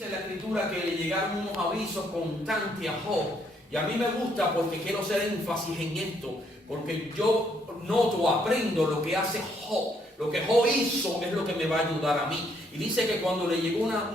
Dice la escritura que le llegaron unos avisos constantes a Job. Y a mí me gusta porque quiero hacer énfasis en esto. Porque yo noto, aprendo lo que hace Job. Lo que Job hizo es lo que me va a ayudar a mí. Y dice que cuando le llegó una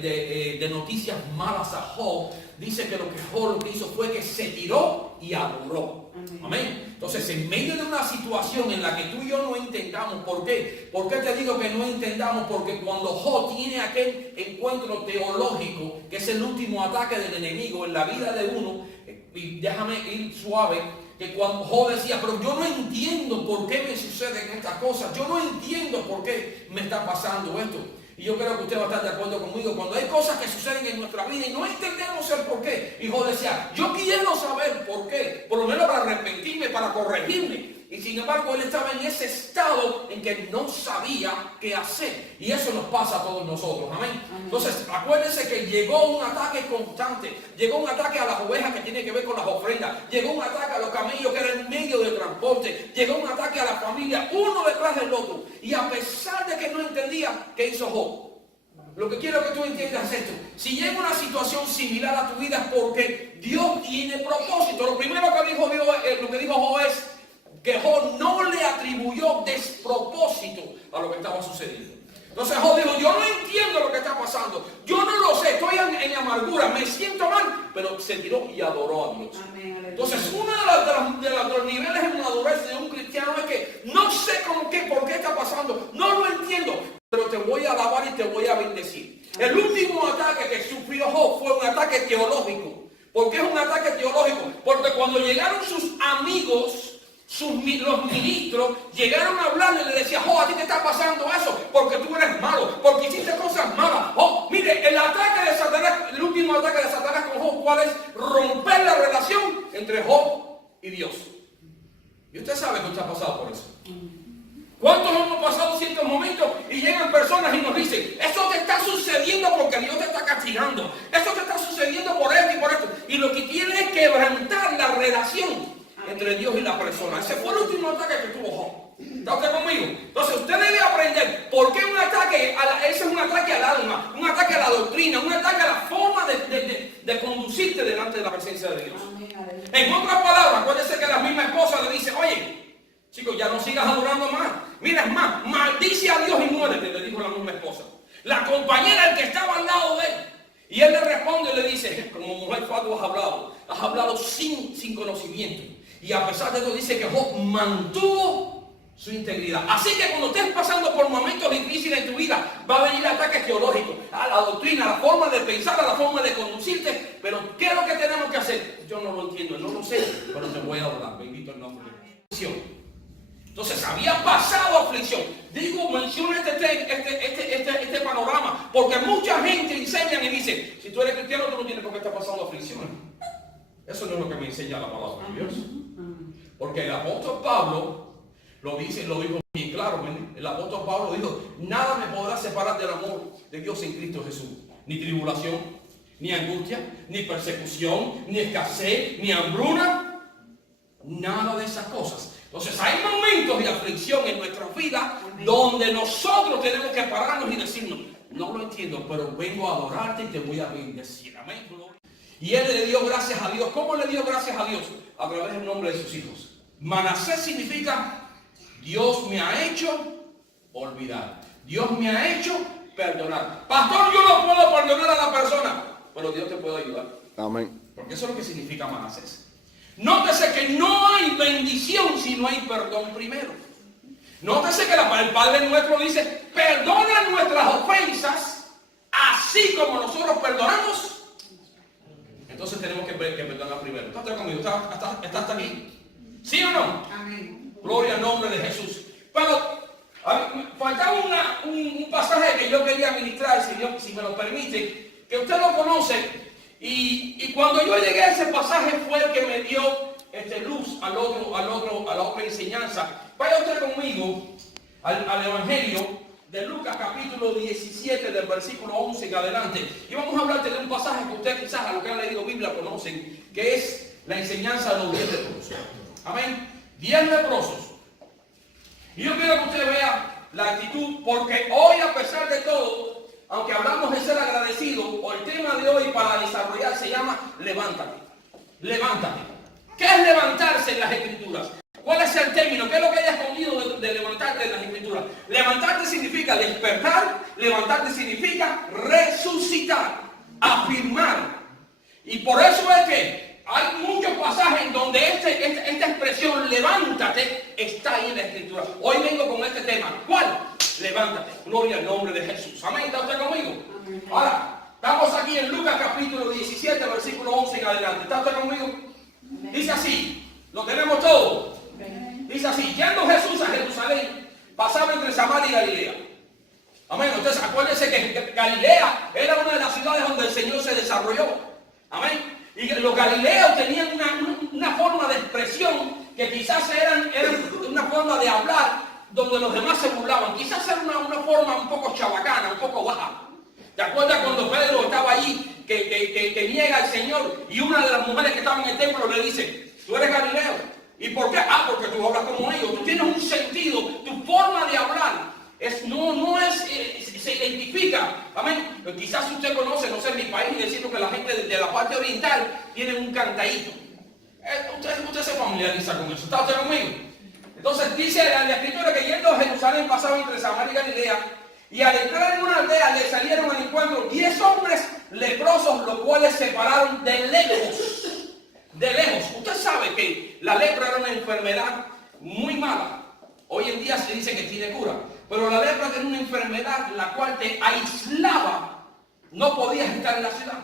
de noticias malas a Job, dice que lo que Job lo que hizo fue que se tiró y adoró. Amén. Entonces, en medio de una situación en la que tú y yo no entendamos, ¿por qué? ¿Por qué te digo que no entendamos? Porque cuando Job tiene aquel encuentro teológico, que es el último ataque del enemigo en la vida de uno, y déjame ir suave, que cuando Job decía, pero yo no entiendo por qué me suceden estas cosas, yo no entiendo por qué me está pasando esto. Y yo creo que usted va a estar de acuerdo conmigo, cuando hay cosas que suceden en nuestra vida y no entendemos el por qué. Y Job decía, yo quiero saber por qué, por lo menos para arrepentirme, para corregirme. Y sin embargo, él estaba en ese estado en que no sabía qué hacer. Y eso nos pasa a todos nosotros. Amén. Entonces, acuérdense que llegó un ataque constante. Llegó un ataque a las ovejas que tiene que ver con las ofrendas. Llegó un ataque a los camellos que era el medio de transporte. Llegó un ataque a la familia, uno detrás del otro. Y a pesar de que no entendía, ¿qué hizo Job? Lo que quiero que tú entiendas es esto. Si llega una situación similar a tu vida es porque Dios tiene propósito. Lo primero que dijo Dios, lo que dijo Job es que Job no le atribuyó despropósito a lo que estaba sucediendo. Entonces Job dijo, yo no entiendo lo que está pasando, yo no lo sé, estoy en amargura, me siento mal, pero se tiró y adoró a Dios. Amén. Entonces uno de los niveles de madurez de un cristiano es que no sé por qué está pasando, no lo entiendo, pero te voy a alabar y te voy a bendecir. Amén. El último ataque que sufrió Job fue un ataque teológico. ¿Por qué es un ataque teológico? Porque cuando llegaron sus amigos, los ministros llegaron a hablarle y le decían, Job, a ti te está pasando eso porque tú eres malo, porque hiciste cosas malas. Oh, mire, el ataque de Satanás, el último ataque de Satanás con Job, ¿cuál es? Romper la relación entre Job y Dios. Y usted sabe que usted ha pasado por eso. ¿Cuántos hemos pasado ciertos momentos y llegan personas y nos dicen, eso te está sucediendo porque Dios te está castigando, eso te está sucediendo por esto y por esto? Y lo que quiere es quebrantar la relación entre Dios y la persona. Ese fue el último ataque que tuvo Job. ¿Está usted conmigo? Entonces usted debe aprender por qué un ataque, ese es un ataque al alma, un ataque a la doctrina, un ataque a la forma de conducirte delante de la presencia de Dios. En otras palabras, puede ser que la misma esposa le dice, oye, chicos, ya no sigas adorando más. Mira, es más, maldice a Dios y muérete, le dijo la misma esposa. La compañera, el que estaba al lado de él. Y él le responde y le dice, como mujer tú has hablado sin conocimiento. Y a pesar de eso dice que Job mantuvo su integridad. Así que cuando estés pasando por momentos difíciles en tu vida, va a venir ataques teológicos, a la doctrina, a la forma de pensar, a la forma de conducirte. Pero ¿qué es lo que tenemos que hacer? Yo no lo entiendo, no lo sé, pero te voy a adorar. Bendito el nombre de Dios. Entonces había pasado aflicción. Digo, menciono este panorama, porque mucha gente enseña y dice, si tú eres cristiano, tú no tienes por qué estar pasando aflicción. Eso no es lo que me enseña la palabra de Dios. Porque el apóstol Pablo lo dijo bien claro. El apóstol Pablo dijo, nada me podrá separar del amor de Dios en Cristo Jesús. Ni tribulación, ni angustia, ni persecución, ni escasez, ni hambruna. Nada de esas cosas. Entonces hay momentos de aflicción en nuestras vidas donde nosotros tenemos que pararnos y decirnos, no lo entiendo, pero vengo a adorarte y te voy a bendecir. Amén. Y él le dio gracias a Dios. ¿Cómo le dio gracias a Dios? A través del nombre de sus hijos. Manasés significa Dios me ha hecho olvidar. Dios me ha hecho perdonar. Pastor, yo no puedo perdonar a la persona, pero Dios te puede ayudar. Amén. Porque eso es lo que significa Manasés. Nótese que no hay bendición si no hay perdón primero. Nótese que el Padre nuestro dice, perdona nuestras ofensas, así como nosotros perdonamos. Entonces tenemos que perdonar primero. ¿Estás conmigo? ¿Estás hasta aquí? ¿Sí o no? Amén. Gloria al nombre de Jesús. Pero faltaba un pasaje que yo quería ministrar, si me lo permite, que usted lo conoce. Y cuando yo llegué a ese pasaje fue el que me dio luz a la otra enseñanza. Vaya usted conmigo al Evangelio de Lucas capítulo 17 del versículo 11 en adelante. Y vamos a hablarte de un pasaje que usted quizás a lo que han leído Biblia conocen, que es la enseñanza de los 10 leprosos. Amén. 10 leprosos. Y yo quiero que usted vea la actitud, porque hoy a pesar de todo, aunque hablamos de ser agradecidos, especial se llama levántate. Levántate. ¿Qué es levantarse en las Escrituras? ¿Cuál es el término? ¿Qué es lo que hay escondido de levantarte en las Escrituras? Levantarte significa despertar, levantarte significa resucitar, afirmar. Y por eso es que hay muchos pasajes en donde esta expresión levántate está ahí en la Escritura. Hoy vengo con este tema. ¿Cuál? Levántate. Gloria al nombre de Jesús. Amén. ¿Está usted conmigo? Amén. Ahora, estamos aquí en Lucas capítulo 17, versículo 11 en adelante. ¿Está usted conmigo? Amén. Dice así. Lo tenemos todo. Amén. Dice así. Yendo Jesús a Jerusalén, pasaba entre Samaria y Galilea. Amén. Entonces acuérdense que Galilea era una de las ciudades donde el Señor se desarrolló. Amén. Y los galileos tenían una forma de expresión que quizás eran una forma de hablar donde los demás se burlaban. Quizás era una forma un poco chabacana, un poco baja. ¿Te acuerdas cuando Pedro estaba allí que niega al Señor y una de las mujeres que estaban en el templo le dice, tú eres galileo? ¿Y por qué? Ah, porque tú hablas como ellos. Tú tienes un sentido, tu forma de hablar se identifica. Amén. Pero quizás usted conoce, no sé, en mi país, diciendo que la gente de la parte oriental tiene un cantadito. Usted se familiariza con eso. ¿Está usted conmigo? Entonces dice la Escritura que yendo a Jerusalén pasaba entre Samaria y Galilea, y al entrar en una aldea le salieron al encuentro 10 hombres leprosos, los cuales se pararon de lejos. De lejos. Usted sabe que la lepra era una enfermedad muy mala. Hoy en día se dice que tiene cura. Pero la lepra era una enfermedad la cual te aislaba. No podías estar en la ciudad.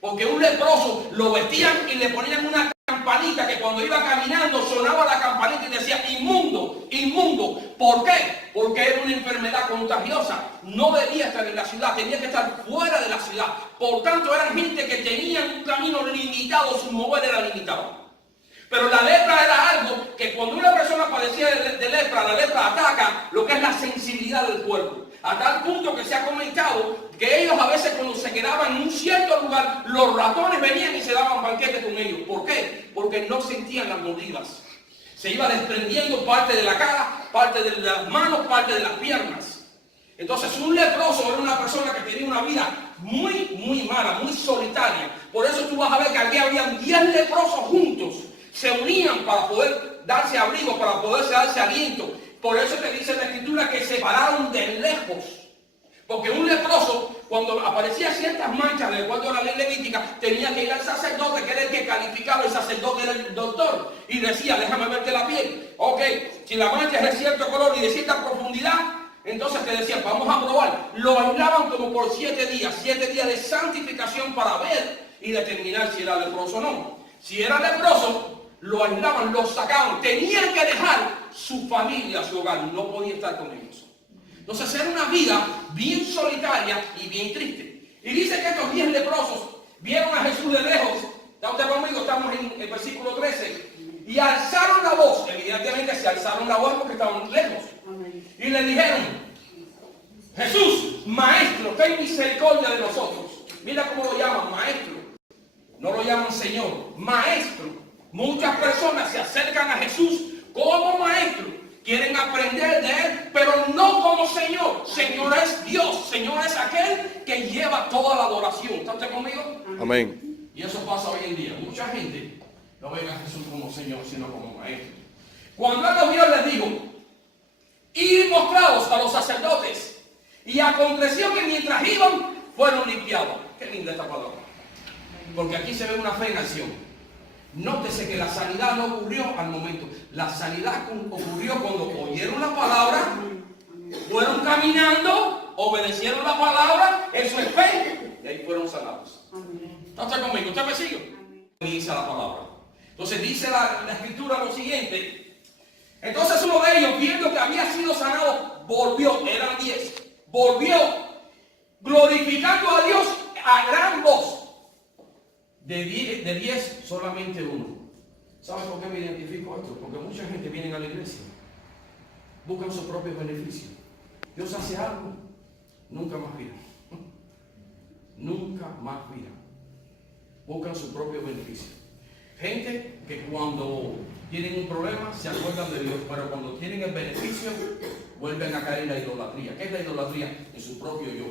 Porque un leproso lo vestían y le ponían una campanita que cuando iba caminando sonaba la campanita y decía inmundo, inmundo. ¿Por qué? Porque era una enfermedad contagiosa. No debía estar en la ciudad, tenía que estar fuera de la ciudad. Por tanto, eran gente que tenían un camino limitado, su mover era limitado. Pero la lepra era algo que cuando una persona padecía de lepra, la lepra ataca lo que es la sensibilidad del cuerpo. A tal punto que se ha comentado que ellos a veces cuando se quedaban en un cierto lugar, los ratones venían y se daban banquetes con ellos. ¿Por qué? Porque no sentían las mordidas. Se iba desprendiendo parte de la cara, parte de las manos, parte de las piernas. Entonces un leproso era una persona que tenía una vida muy mala, muy solitaria. Por eso tú vas a ver que aquí habían 10 leprosos juntos. Se unían para poder darse abrigo, para poderse darse aliento. Por eso te dice la Escritura que se pararon de lejos. Porque un leproso, cuando aparecían ciertas manchas de acuerdo a la ley levítica, tenía que ir al sacerdote, que era el que calificaba. El sacerdote era el doctor. Y decía, déjame verte la piel. Ok, si la mancha es de cierto color y de cierta profundidad, entonces te decían, vamos a probar. Lo aislaban como por 7 días. 7 días de santificación para ver y determinar si era leproso o no. Si era leproso, lo aislaban, lo sacaban, tenían que dejar su familia, su hogar, no podía estar con ellos. Entonces era una vida bien solitaria y bien triste. Y dice que estos 10 leprosos vieron a Jesús de lejos. ¿Está usted conmigo? Estamos en el versículo 13. Y alzaron la voz, evidentemente se alzaron la voz porque estaban lejos. Y le dijeron, Jesús, maestro, ten misericordia de nosotros. Mira cómo lo llaman, maestro. No lo llaman Señor, maestro. Muchas personas se acercan a Jesús como maestro, quieren aprender de Él, pero no como Señor. Señor es Dios, Señor es aquel que lleva toda la adoración. ¿Está usted conmigo? Amén. Y eso pasa hoy en día. Mucha gente no ve a Jesús como Señor, sino como maestro. Cuando Él los vio, les dijo, id mostrados a los sacerdotes. Y aconteció que mientras iban, fueron limpiados. Qué linda esta palabra. Porque aquí se ve una fe en acción. Nótese que la sanidad no ocurrió al momento. La sanidad ocurrió cuando oyeron la palabra, fueron caminando, obedecieron la palabra, eso es fe, y ahí fueron sanados. ¿Está usted conmigo? ¿Usted me sigue? Dice la palabra. Entonces dice la Escritura lo siguiente. Entonces uno de ellos, viendo que había sido sanado, volvió, eran 10, volvió, glorificando a Dios a gran voz. De 10, solamente uno. ¿Sabes por qué me identifico esto? Porque mucha gente viene a la iglesia, buscan sus propios beneficios. Dios hace algo, nunca más miran. Nunca más miran. Buscan sus propios beneficios. Gente que cuando tienen un problema se acuerdan de Dios, pero cuando tienen el beneficio vuelven a caer en la idolatría. ¿Qué es la idolatría? En su propio yo.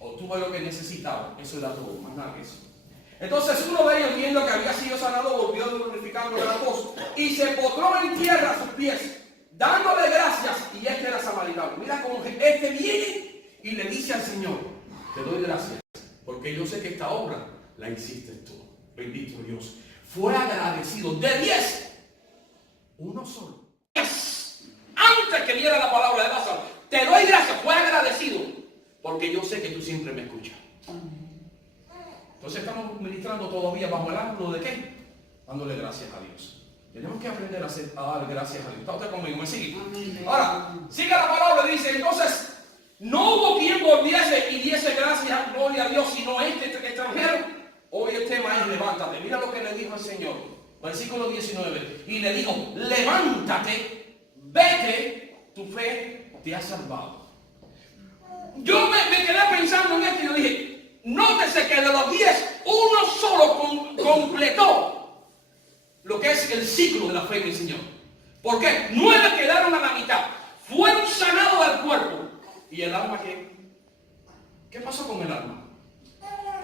Obtuve lo que necesitaba, eso era todo, más nada que eso. Entonces uno de ellos, viendo que había sido sanado, volvió glorificando a Dios y se postró en tierra a sus pies, dándole gracias. Y este era samaritano. Mira cómo este viene y le dice al Señor: te doy gracias, porque yo sé que esta obra la hiciste tú. Bendito Dios. Fue agradecido. De 10, uno solo. Antes que viera la palabra de Lázaro, te doy gracias. Fue agradecido, porque yo sé que tú siempre me escuchas. Entonces estamos ministrando todavía bajo el ángulo de ¿qué? Dándole gracias a Dios. Tenemos que aprender a dar gracias a Dios. ¿Está usted conmigo? ¿Me sigue? Ahora, sigue la palabra y dice: entonces no hubo quien volviese y diese gracias, gloria a Dios, sino este extranjero. Hoy el tema es levántate. Mira lo que le dijo el Señor. Versículo 19. Y le dijo: levántate, vete, tu fe te ha salvado. Yo me quedé pensando en esto y yo dije: nótese que de los 10, uno solo completó lo que es el ciclo de la fe en el Señor. ¿Por qué? 9 quedaron a la mitad. Fueron sanados del cuerpo. ¿Y el alma qué? ¿Qué pasó con el alma?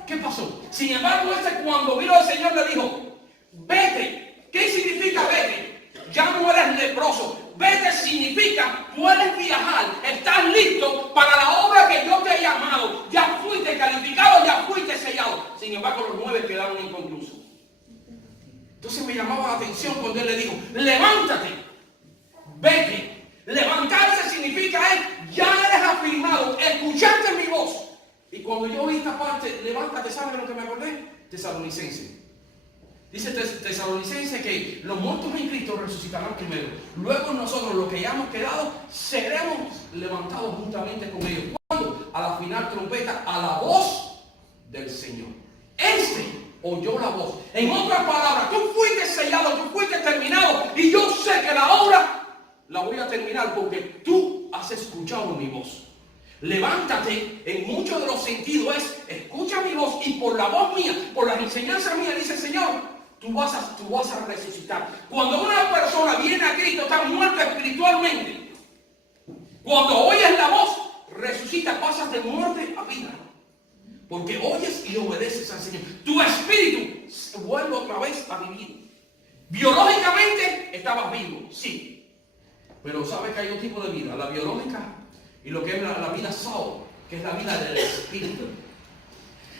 ¿Qué pasó? Sin embargo, cuando vino el Señor le dijo: vete. ¿Qué significa vete? Ya no eres leproso. Vete significa puedes viajar, estás listo para la obra que yo te he llamado. Ya fuiste calificado, ya fuiste sellado. Sin embargo, los 9 quedaron inconclusos. Entonces me llamaba la atención cuando él le dijo: levántate, vete. Levantarse significa ya eres afirmado, escuchaste mi voz. Y cuando yo oí esta parte, levántate, ¿sabes lo que me acordé? Tesalonicense. Dice Tesalonicense que los muertos en Cristo resucitarán primero. Luego nosotros, los que hayamos quedado, seremos levantados juntamente con ellos. ¿Cuándo? A la final trompeta, a la voz del Señor. Oyó la voz. En otras palabras, tú fuiste sellado, tú fuiste terminado. Y yo sé que la obra la voy a terminar porque tú has escuchado mi voz. Levántate, en muchos de los sentidos es: escucha mi voz, y por la voz mía, por las enseñanzas mías, dice el Señor, tú vas a resucitar. Cuando una persona viene a Cristo, está muerta espiritualmente. Cuando oyes la voz, resucita, pasas de muerte a vida. Porque oyes y obedeces al Señor. Tu espíritu se vuelve otra vez a vivir. Biológicamente estabas vivo, sí. Pero sabes que hay un tipo de vida: la biológica y lo que es la vida soul, que es la vida del espíritu.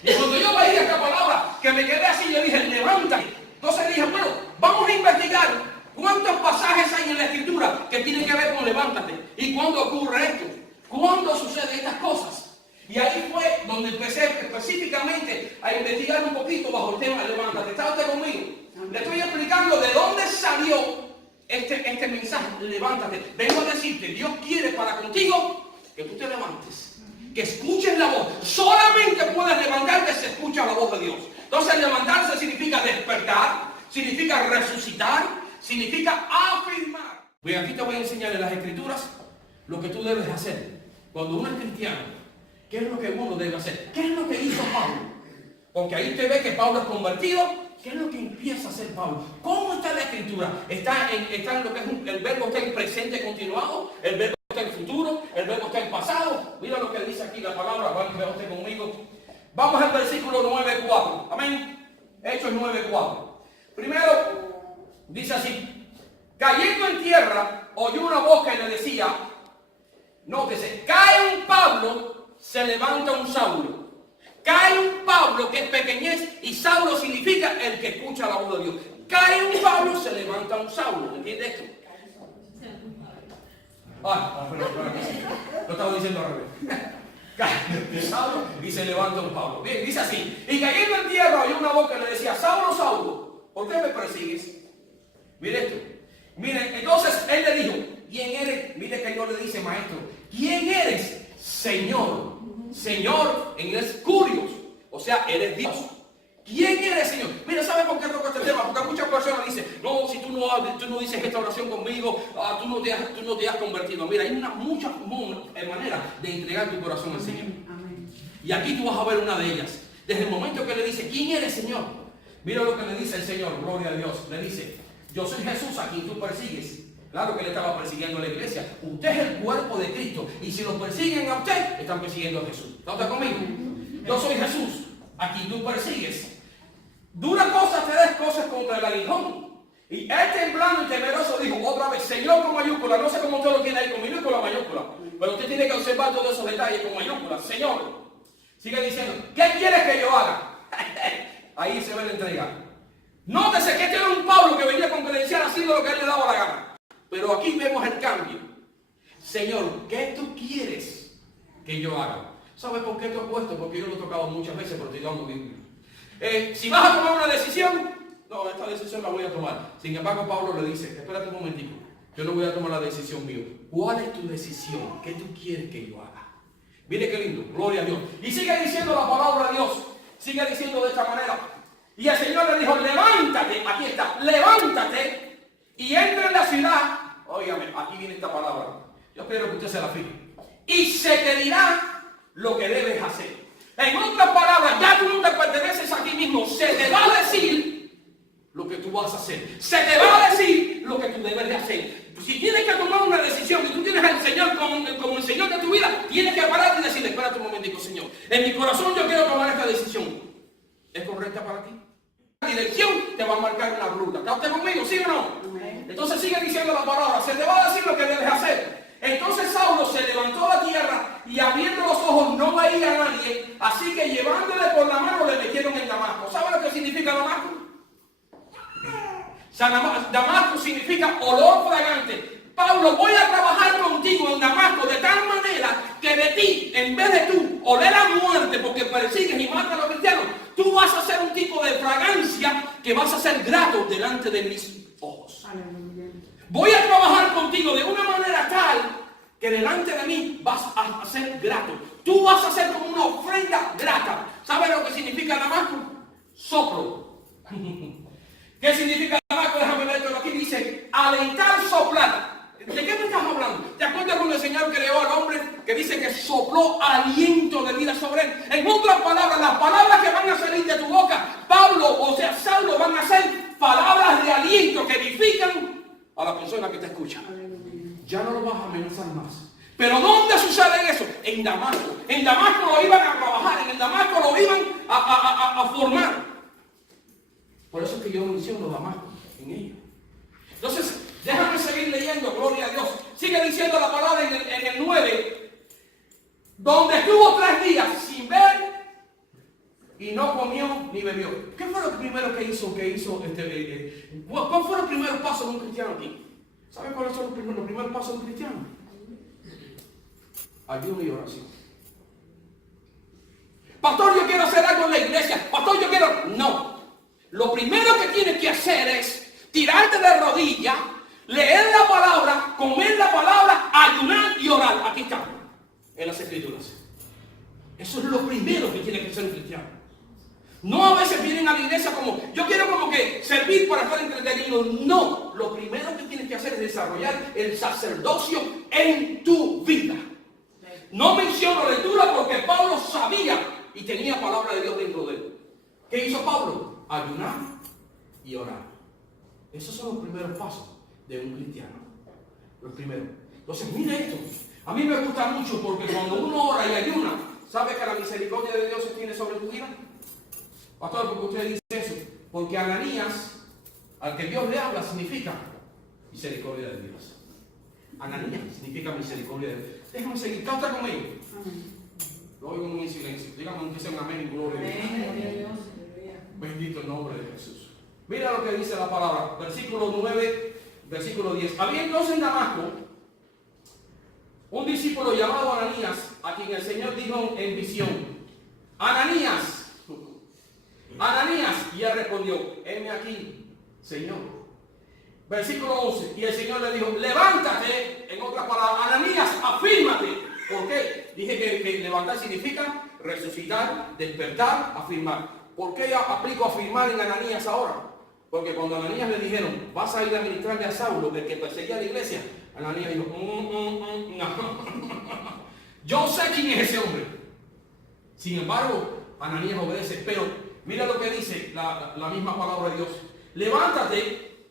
Y cuando yo veía esta palabra, que me quedé así, yo dije: levántate. Entonces dije: bueno, vamos a investigar cuántos pasajes hay en la Escritura que tienen que ver con levántate. ¿Y cuándo ocurre esto? ¿Cuándo suceden estas cosas? Y ahí fue donde empecé específicamente a investigar un poquito bajo el tema de levántate. ¿Está usted conmigo? Le estoy explicando de dónde salió este mensaje: levántate. Vengo a decirte, Dios quiere para contigo que tú te levantes, que escuches la voz. Solamente puedes levantarte si escuchas la voz de Dios. Entonces, levantarse significa despertar, significa resucitar, significa afirmar. Bien, aquí te voy a enseñar en las Escrituras lo que tú debes hacer cuando uno es cristiano. ¿Qué es lo que uno debe hacer? ¿Qué es lo que hizo Pablo? Porque ahí te ve que Pablo es convertido. ¿Qué es lo que empieza a hacer Pablo? ¿Cómo está la Escritura? Está en lo que es el verbo está en presente continuado, el verbo está en futuro, el verbo está en pasado. Mira lo que dice aquí la palabra. Vaya usted conmigo. Vamos al versículo 9:4. Amén. Hechos 9:4. Primero dice así: cayendo en tierra, oyó una voz que le decía, nótese, cae un Pablo, se levanta un Saulo. Cae un Pablo, que es pequeñez, y Saulo significa el que escucha la voz de Dios. Cae un Pablo, se levanta un Saulo. ¿Entiendes esto? Lo estaba diciendo al revés. Cae un Saulo y se levanta un Pablo. Bien, dice así: y cayendo en tierra oyó una voz que le decía, Saulo, Saulo, ¿por qué me persigues? Mire esto. Mire, entonces él le dijo, ¿quién eres? Mire que Dios le dice, maestro, ¿quién eres? Señor. Señor en inglés, curios, o sea, eres Dios. ¿Quién eres, Señor? Mira, ¿sabes por qué toco este tema? Porque muchas personas dicen, no, si tú no dices esta oración conmigo, tú no te has convertido. Mira, hay muchas maneras de entregar tu corazón al Señor. Amén. Y aquí tú vas a ver una de ellas. Desde el momento que le dice, ¿quién eres, Señor? Mira lo que le dice el Señor, gloria a Dios. Le dice, yo soy Jesús a quien tú persigues. Claro que le estaba persiguiendo a la iglesia. Usted es el cuerpo de Cristo. Y si lo persiguen a usted, están persiguiendo a Jesús. ¿Está usted conmigo? Yo soy Jesús, a quien tú persigues. dura cosa tres cosas contra el aguijón. Y él temblando y temeroso dijo otra vez, Señor con mayúscula, no sé cómo usted lo tiene ahí con minúscula o mayúscula, pero usted tiene que observar todos esos detalles con mayúscula. Señor, sigue diciendo, ¿qué quieres que yo haga? Ahí se ve la entrega. Nótese que este era un Pablo que venía con credencial haciendo lo que él le daba la gana. Pero aquí vemos el cambio. Señor, ¿qué tú quieres que yo haga? ¿Sabes por qué te he puesto? Porque yo lo he tocado muchas veces, pero estoy dando Biblia. Si vas a tomar una decisión, no, esta decisión la voy a tomar. Sin embargo, Pablo le dice, espérate un momentico, yo no voy a tomar la decisión mío. ¿Cuál es tu decisión? ¿Qué tú quieres que yo haga? Mire qué lindo, gloria a Dios. Y sigue diciendo la palabra de Dios, sigue diciendo de esta manera. Y el Señor le dijo, levántate, aquí está, levántate y entra en la ciudad. Óigame, aquí viene esta palabra. Yo quiero que usted se la fije. Y se te dirá lo que debes hacer. En otras palabras, ya tú no te perteneces a ti mismo. Se te va a decir lo que tú vas a hacer. Se te va a decir lo que tú debes de hacer. Si tienes que tomar una decisión y tú tienes al Señor como el Señor de tu vida, tienes que pararte y decirle, espérate un momentico, Señor. En mi corazón yo quiero tomar esta decisión. ¿Es correcta para ti? La dirección te va a marcar una ruta. ¿Está usted conmigo? ¿Sí o no? Entonces sigue diciendo la palabra. Se te va a decir lo que debes hacer. Entonces Saulo se levantó a la tierra y abriendo los ojos no veía a nadie, así que llevándole por la mano le metieron en Damasco. ¿Sabe lo que significa Damasco? Damasco significa olor fragante. Pablo, voy a trabajar contigo en Damasco de tal manera que de ti, en vez de tú oler la muerte porque persigues y matas a los cristianos, tú vas a ser un tipo de fragancia que vas a ser grato delante de mis ojos. Voy a trabajar contigo de una manera tal que delante de mí vas a ser grato. Tú vas a ser como una ofrenda grata. ¿Sabes lo que significa Damasco? Soplo. ¿Qué significa Damasco? Déjame leerlo aquí. Dice, alentar, soplar. ¿De qué me estás hablando? ¿Te acuerdas cuando el Señor creó al hombre que dice que sopló aliento de vida sobre él? En otras palabras, las palabras que van a salir de tu boca, Pablo, o sea, Saulo, van a ser palabras de aliento que edifican a la persona que te escucha. Ya no lo vas a amenazar más. Pero ¿dónde sucede eso? En Damasco. En Damasco lo iban a trabajar, en Damasco lo iban a formar. Por eso es que yo menciono Damasco en ello. Entonces, déjame seguir leyendo, gloria a Dios. Sigue diciendo la palabra en el 9, donde estuvo 3 días sin ver y no comió ni bebió. ¿Qué fue lo primero que hizo? ¿Cuál fue el primer paso de un cristiano aquí? ¿Sabe cuáles son los primeros pasos de un cristiano? Ayuno y oración. Pastor, yo quiero hacer algo en la iglesia. Pastor, yo quiero... No. Lo primero que tienes que hacer es tirarte de rodillas, leer la palabra, comer la palabra, ayunar y orar. Aquí está, en las Escrituras. Eso es lo primero que tiene que hacer un cristiano. No a veces vienen a la iglesia como, yo quiero como que servir para estar entretenido. No, lo primero que tienes que hacer es desarrollar el sacerdocio en tu vida. No menciono lectura porque Pablo sabía y tenía palabra de Dios dentro de él. ¿Qué hizo Pablo? Ayunar y orar. Esos son los primeros pasos de un cristiano. Los primeros. Entonces, mire esto. A mí me gusta mucho porque cuando uno ora y ayuna, ¿sabe que la misericordia de Dios se tiene sobre tu vida? Pastor, ¿por qué usted dice eso? Porque Ananías, al que Dios le habla, significa misericordia de Dios. Ananías significa misericordia de Dios. Déjame seguir. ¿Está conmigo? Lo oigo muy en silencio. Dígame que sea un amén y gloria a Dios. Bendito el nombre de Jesús. Mira lo que dice la palabra. Versículo 9, versículo 10. Había entonces en Damasco un discípulo llamado Ananías, a quien el Señor dijo en visión: Ananías, Ananías. Y él respondió: heme aquí, Señor. Versículo 11. Y el Señor le dijo: levántate. En otras palabras, Ananías, afírmate. ¿Por qué? Dije que levantar significa resucitar, despertar, afirmar. ¿Por qué aplico afirmar en Ananías ahora? Porque cuando a Ananías le dijeron: vas a ir a ministrarle a Saulo, el que perseguía a la iglesia, Ananías dijo: no. Yo sé quién es ese hombre. Sin embargo, Ananías obedece. Pero mira lo que dice la misma palabra de Dios: levántate.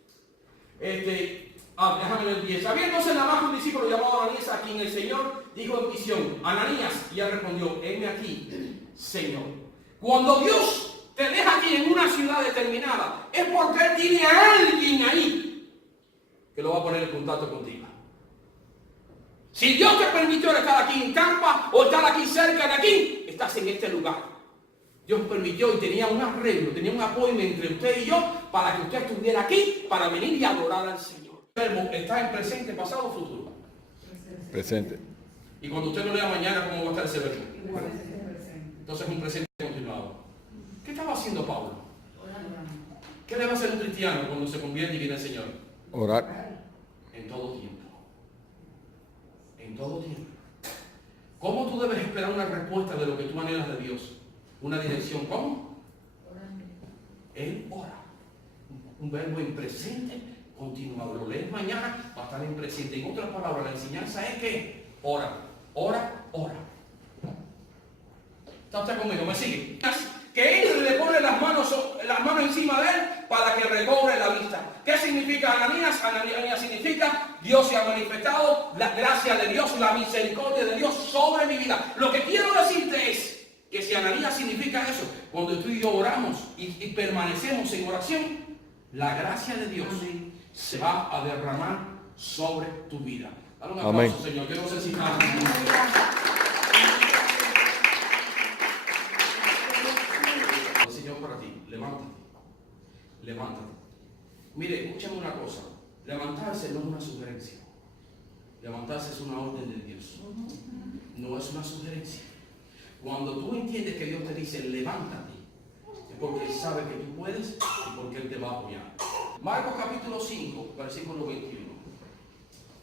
Déjame ver el 10. Había entonces en Damasco un discípulo llamado Ananías, a quien el Señor dijo en visión: Ananías. Y él respondió: heme aquí, Señor. Cuando Dios te deja alguien en una ciudad determinada, es porque Él tiene a alguien ahí que lo va a poner en contacto contigo. Si Dios te permitió estar aquí en Tampa o estar aquí cerca de aquí, estás en este lugar. Dios permitió y tenía un arreglo, tenía un apoyo entre usted y yo para que usted estuviera aquí para venir y adorar al Señor. Está en presente, pasado o futuro. Presente. Y cuando usted lo lea mañana, ¿cómo va a estar ese verbo? Entonces es un presente continuado. ¿Qué estaba haciendo Pablo? ¿Qué debe hacer un cristiano cuando se convierte y viene el Señor? Orar. En todo tiempo. En todo tiempo. ¿Cómo tú debes esperar una respuesta de lo que tú anhelas de Dios? Una dirección, ¿cómo? Él ora. Un verbo en presente continuado. Lo lees mañana, va a estar en presente. En otras palabras, la enseñanza es que ora, ora, ora. ¿Está usted conmigo? ¿Me sigue? Que él le pone las manos encima de él para que recobre la vista. ¿Qué significa Ananías? Ananías significa Dios se ha manifestado, la gracia de Dios, la misericordia de Dios sobre mi vida. Lo que quiero decirte es que si Ananías significa eso, cuando tú y yo oramos y permanecemos en oración, la gracia de Dios se va a derramar sobre tu vida. Dale un aplauso, Amén. Señor. Yo no sé si está. Señor, para ti, levántate. Levántate. Mire, escúchame una cosa. Levantarse no es una sugerencia. Levantarse es una orden de Dios. No es una sugerencia. Cuando tú entiendes que Dios te dice levántate, es porque Él sabe que tú puedes y porque Él te va a apoyar. Marcos capítulo 5, versículo 21.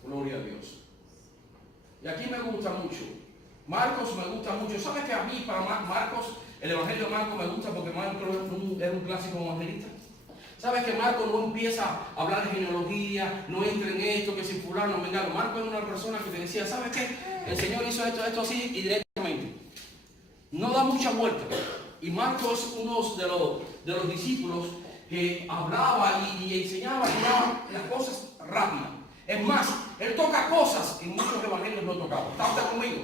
Gloria a Dios. Y aquí me gusta mucho. Marcos me gusta mucho. ¿Sabes que a mí, para Marcos, el Evangelio de Marcos me gusta porque Marcos era un clásico evangelista? ¿Sabes que Marcos no empieza a hablar de genealogía, no entra en esto, que si fulano, vengano? Marcos era una persona que te decía, ¿sabes qué? El Señor hizo esto así y directamente. No da mucha vuelta. Y Marcos es uno de los discípulos que hablaba y enseñaba las cosas rápidas. Es más, él toca cosas que muchos evangelios no tocaban. ¿Está usted conmigo?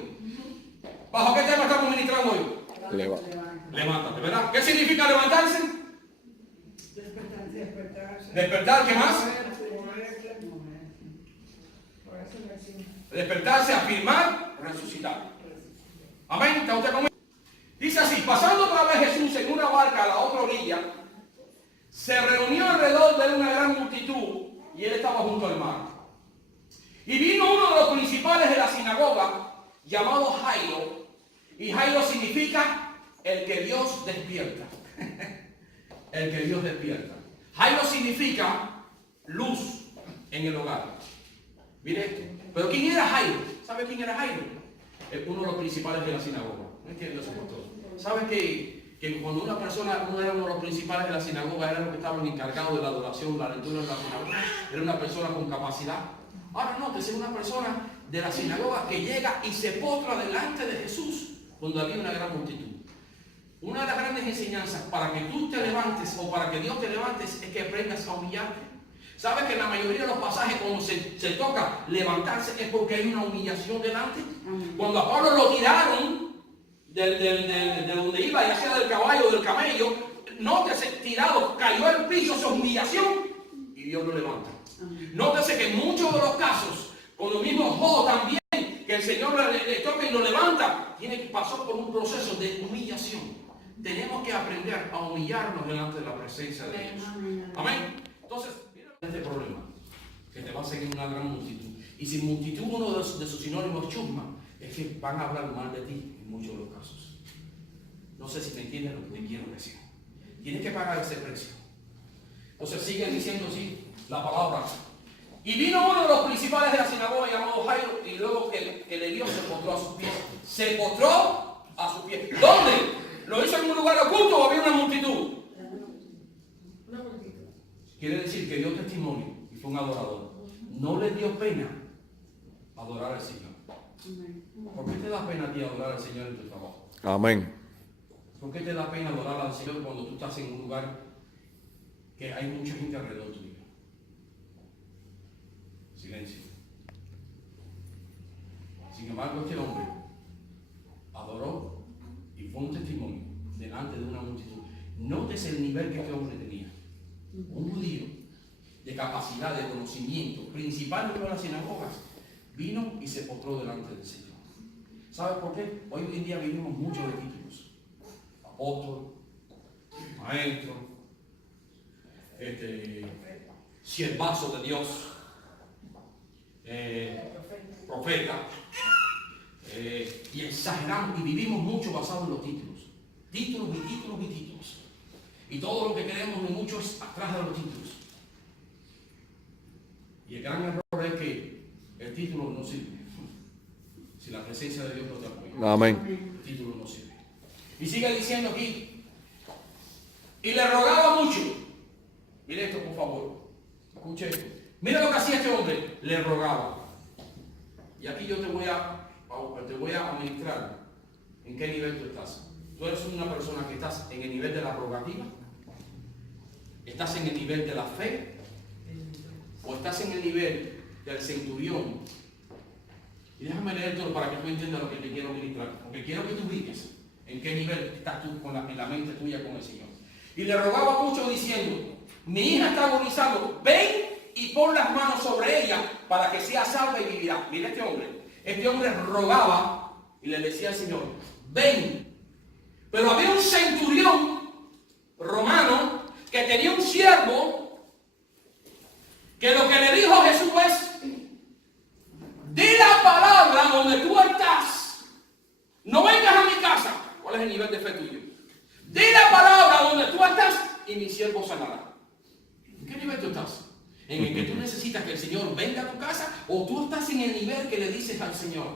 ¿Bajo qué tema estamos ministrando hoy? Levántate, ¿verdad? ¿Qué significa levantarse? Despertarse. Despertar, ¿qué más? Despertarse, afirmar, resucitar. Amén. ¿Está usted conmigo? Dice así, pasando otra vez Jesús en una barca a la otra orilla, se reunió alrededor de él una gran multitud y él estaba junto al mar. Y vino uno de los principales de la sinagoga, llamado Jairo, y Jairo significa el que Dios despierta. El que Dios despierta. Jairo significa luz en el hogar. Mire esto. Pero ¿quién era Jairo? ¿Sabe quién era Jairo? Uno de los principales de la sinagoga. ¿No entiende eso, pastor? ¿Sabe que cuando una persona, uno era uno de los principales de la sinagoga, era los que estaban encargados de la adoración, la lectura de la sinagoga? Era una persona con capacidad. Ahora no, que sea una persona de la sinagoga que llega y se postra delante de Jesús cuando había una gran multitud. Una de las grandes enseñanzas para que tú te levantes o para que Dios te levantes es que aprendas a humillarte. ¿Sabes que en la mayoría de los pasajes cuando se toca levantarse es porque hay una humillación delante? Cuando a Pablo lo tiraron de donde iba, ya sea del caballo o del camello, nótese, tirado, cayó al piso, su humillación y Dios lo levanta. Nótese que en muchos de los casos, con lo mismo Job también, que el Señor le toca y lo levanta, pasó por un proceso de humillación. Tenemos que aprender a humillarnos delante de la presencia de Dios. Amén. Entonces, mira este problema, que te va a seguir una gran multitud. Y si multitud, uno de sus sinónimos chusma, es que van a hablar mal de ti en muchos de los casos. No sé si me entienden lo que te quiero decir. Tienes que pagar ese precio. Entonces sigue diciendo así la palabra. Y vino uno de los principales de la sinagoga llamado Jairo, y luego que le dio se postró a sus pies. Se postró a sus pies. ¿Dónde? ¿Lo hizo en un lugar oculto o había una multitud? Una multitud. Quiere decir que dio testimonio y fue un adorador. No le dio pena adorar al Señor. ¿Por qué te da pena a ti adorar al Señor en tu trabajo? Amén. ¿Por qué te da pena adorar al Señor cuando tú estás en un lugar que hay mucha gente alrededor tuyo? Silencio. Sin embargo, este hombre adoró y fue un testimonio delante de una multitud. No te es el nivel que este hombre tenía. Un judío de capacidad, de conocimiento, principal de las sinagogas, vino y se postró delante del Señor. ¿Sabe por qué? Hoy en día vivimos mucho de títulos. Apóstol, maestro, siervazo de Dios, profeta, y exageramos y vivimos mucho basado en los títulos. Títulos y títulos y títulos. Y todo lo que queremos de mucho es atrás de los títulos. Y el gran error es que el título no sirve. Si la presencia de Dios no te apoya. Amén. El título no sirve. Y sigue diciendo aquí. Y le rogaba mucho. Mire esto, por favor. Escuche esto. Mira lo que hacía este hombre. Le rogaba. Y aquí yo te voy a administrar en qué nivel tú estás. Tú eres una persona que estás en el nivel de la rogativa. ¿Estás en el nivel de la fe? ¿O estás en el nivel del centurión? Y déjame leértelo para que tú entiendas lo que te quiero ministrar. Porque quiero que tú ubiques en qué nivel estás tú en la mente tuya con el Señor. Y le rogaba mucho diciendo, mi hija está agonizando, ven y pon las manos sobre ella para que sea salva y vivirá. Mira este hombre. Este hombre rogaba y le decía al Señor, ven. Pero había un centurión romano que tenía un siervo que lo que le dijo a Jesús es, di la palabra donde tú estás. No vengas a mi casa. ¿Cuál es el nivel de fe tuyo? Di la palabra donde tú estás y mi siervo sanará. ¿En qué nivel tú estás? ¿En el que tú necesitas que el Señor venga a tu casa? ¿O tú estás en el nivel que le dices al Señor,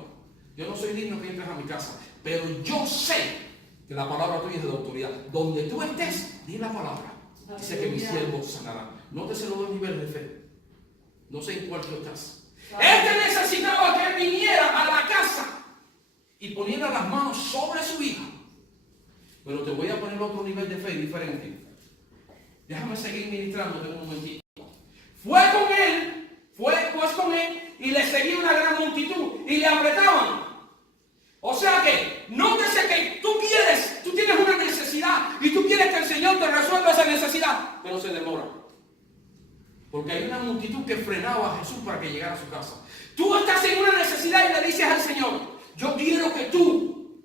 yo no soy digno que entres a mi casa, pero yo sé que la palabra tuya es de autoridad? Donde tú estés, di la palabra. Dice que mi siervo sanará. Nótese los dos niveles de fe. No sé en cuál tú estás. Este necesitaba que él viniera a la casa y poniera las manos sobre su hija. Pero te voy a poner otro nivel de fe diferente. Déjame seguir ministrándote un momentito. Fue pues con él y le seguía una gran multitud y le apretaban. O sea que, nótese que tú tienes una necesidad y tú quieres que el Señor te resuelva esa necesidad, pero se demora. Porque hay una multitud que frenaba a Jesús para que llegara a su casa. Tú estás en una necesidad y le dices al Señor, yo quiero que tú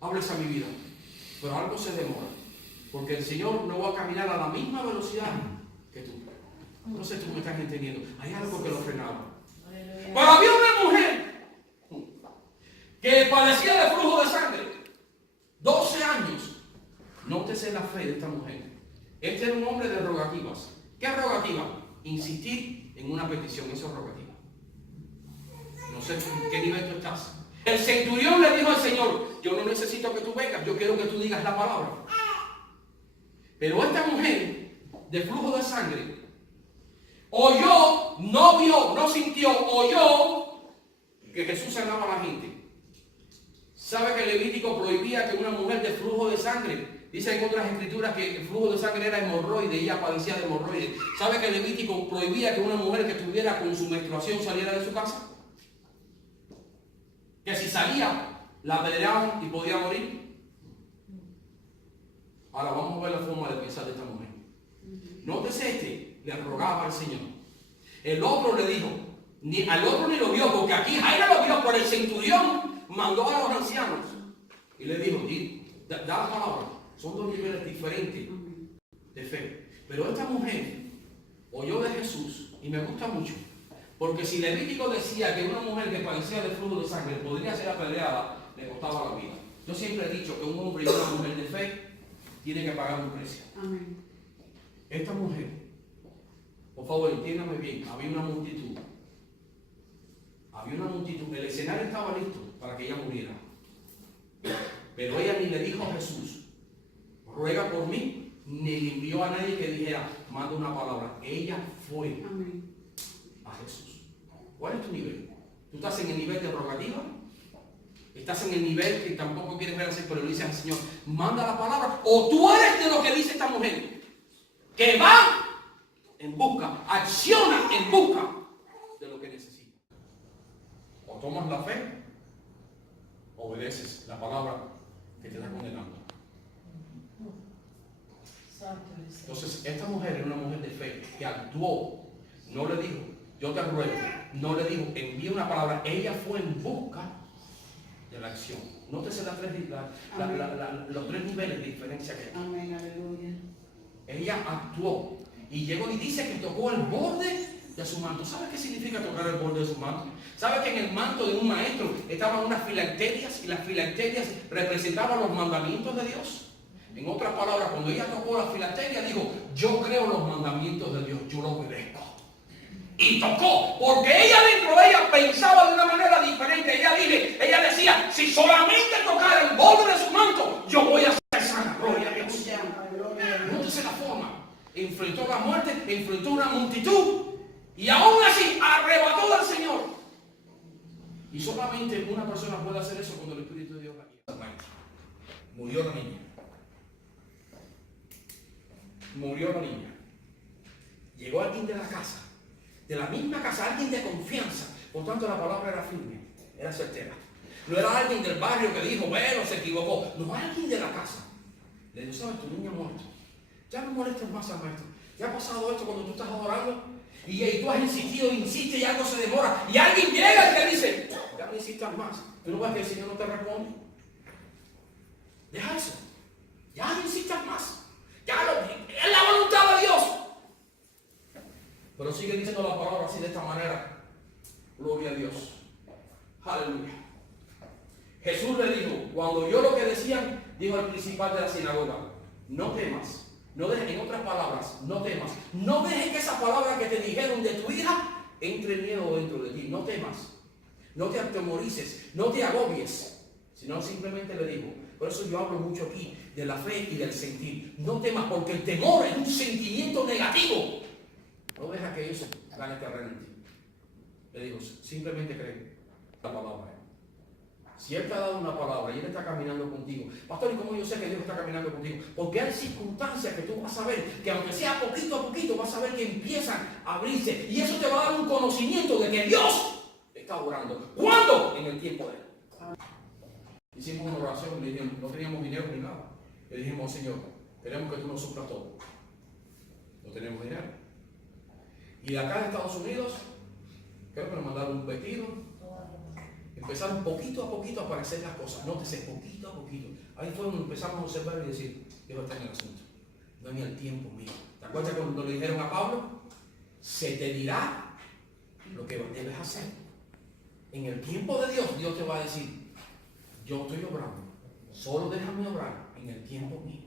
hables a mi vida. Pero algo se demora. Porque el Señor no va a caminar a la misma velocidad que tú. No sé si tú me estás entendiendo. Hay algo que lo frenaba. Pero había una mujer que padecía de flujo de sangre. 12 años. Nótese la fe de esta mujer. Este era un hombre de rogativas. ¿Qué es rogativa? Insistir en una petición. Eso es rogativa. No sé en qué nivel tú estás. El centurión le dijo al Señor, yo no necesito que tú vengas, yo quiero que tú digas la palabra. Pero esta mujer de flujo de sangre oyó, no vio, no sintió, oyó que Jesús sanaba a la gente. ¿Sabe que el Levítico prohibía que una mujer de flujo de sangre, dice en otras escrituras que el flujo de sangre era hemorroide, ella padecía de hemorroides? ¿Sabe que el Levítico prohibía que una mujer que estuviera con su menstruación saliera de su casa? Que si salía, la apedreaban y podía morir. Ahora vamos a ver la forma de pensar de esta mujer. Nótese le rogaba al Señor. El otro le dijo, al otro ni lo vio, porque aquí Jairo lo vio, por el centurión mandó a los ancianos y le dijo, da la palabra. Son dos niveles diferentes de fe. Pero esta mujer oyó de Jesús y me gusta mucho. Porque si Levítico decía que una mujer que padecía de flujo de sangre podría ser apedreada, le costaba la vida. Yo siempre he dicho que un hombre y una mujer de fe tienen que pagar un precio. Amén. Esta mujer, por favor, entiéndame bien, había una multitud. Había una multitud. El escenario estaba listo para que ella muriera. Pero ella ni le dijo a Jesús, ruega por mí, ni le envió a nadie que dijera, manda una palabra. Ella fue a Jesús. ¿Cuál es tu nivel? ¿Tú estás en el nivel de rogativa? ¿Estás en el nivel que tampoco quieres ver así, pero le dices al Señor, manda la palabra? ¿O tú eres de lo que dice esta mujer? Que va en busca, acciona en busca de lo que necesita. O tomas la fe, obedeces la palabra que te está condenando. Entonces, esta mujer era una mujer de fe que actuó, no le dijo, yo te ruego, no le dijo, envía una palabra. Ella fue en busca de la acción. Nótese los tres niveles de diferencia que hay. Amén, aleluya. Ella actuó y llegó y dice que tocó el borde de su manto. ¿Sabe qué significa tocar el borde de su manto? ¿Sabe que en el manto de un maestro estaban unas filacterias y las filacterias representaban los mandamientos de Dios? En otras palabras, cuando ella tocó la filacteria, dijo, yo creo los mandamientos de Dios, yo los obedezco. Y tocó, porque ella dentro de ella pensaba de una manera diferente. Ella decía, si solamente tocara el borde de su manto, yo voy a ser sana. Gloria a Dios. Nótese la forma. Enfrentó la muerte, enfrentó una multitud y aún así arrebató al Señor. Y solamente una persona puede hacer eso cuando el Espíritu de Dios la guía. Murió la niña. Murió la niña. Llegó alguien de la casa, de la misma casa, alguien de confianza. Por tanto, la palabra era firme, era certera. No era alguien del barrio que dijo, bueno, se equivocó. No, alguien de la casa. Le dijo, ¿sabes? Tu niña ha muerto. Ya no molestes más al maestro. Ya ha pasado esto cuando tú estás adorando. Y tú has insistido, insiste y algo se demora. Y alguien llega y te dice, ya no insistas más. Tú no ves que el Señor no te responde. Deja eso. Ya no insistas más. Es la voluntad de Dios. Pero sigue diciendo la palabra así de esta manera. Gloria a Dios. Aleluya. Jesús le dijo, cuando oyó lo que decían, dijo al principal de la sinagoga, no temas. No dejes, en otras palabras, no temas. No dejes que esa palabra que te dijeron de tu hija entre miedo dentro de ti. No temas. No te atemorices. No te agobies. Sino simplemente le dijo. Por eso yo hablo mucho aquí de la fe y del sentir. No temas porque el temor es un sentimiento negativo. No deja que eso gane terreno en ti. Le digo, simplemente cree la palabra. Si Él te ha dado una palabra y Él está caminando contigo, pastor, ¿y cómo yo sé que Dios está caminando contigo? Porque hay circunstancias que tú vas a ver, que aunque sea poquito a poquito, vas a ver que empiezan a abrirse. Y eso te va a dar un conocimiento de que Dios está orando. ¿Cuándo? En el tiempo de Él. Hicimos una oración y le dijimos, no teníamos dinero ni nada. Le dijimos, Señor, queremos que tú nos suplas todo. No tenemos dinero. Y de acá de Estados Unidos, creo que nos mandaron un vestido. Empezaron poquito a poquito a aparecer las cosas. Nótese, poquito a poquito. Ahí fue donde empezamos a observar y decir, Dios está en el asunto. No en el tiempo mío. ¿Te acuerdas cuando le dijeron a Pablo? Se te dirá lo que debes hacer. En el tiempo de Dios, Dios te va a decir, yo estoy obrando. Solo déjame obrar en el tiempo mío.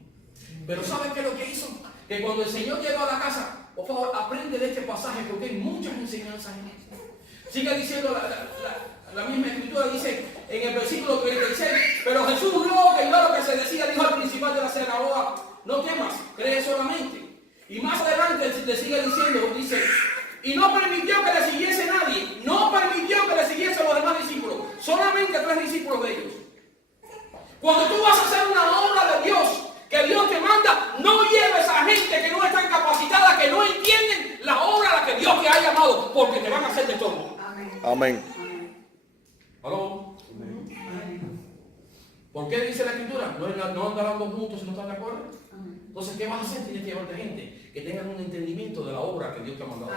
Pero ¿sabes qué es lo que hizo? Que cuando el Señor llegó a la casa, por favor, aprende de este pasaje porque hay muchas enseñanzas en esto. Sigue diciendo la misma escritura, dice en el versículo 36, pero Jesús luego que oyó lo que se decía, dijo al principal de la sinagoga, no temas, cree solamente. Y más adelante le sigue diciendo, dice, y no permitió que le siguiese nadie, no permitió que le siguiesen los demás discípulos, solamente 3 discípulos de ellos. Cuando tú vas a hacer una obra de Dios, que Dios te manda, no lleves a gente que no están capacitada, que no entienden la obra a la que Dios te ha llamado, porque te van a hacer de todo. Amén. ¿Aló? ¿Por qué dice la escritura? No andarán dos juntos si no están de acuerdo. Entonces, ¿qué vas a hacer? Tienes que llevarte gente que tengan un entendimiento de la obra que Dios te ha mandado.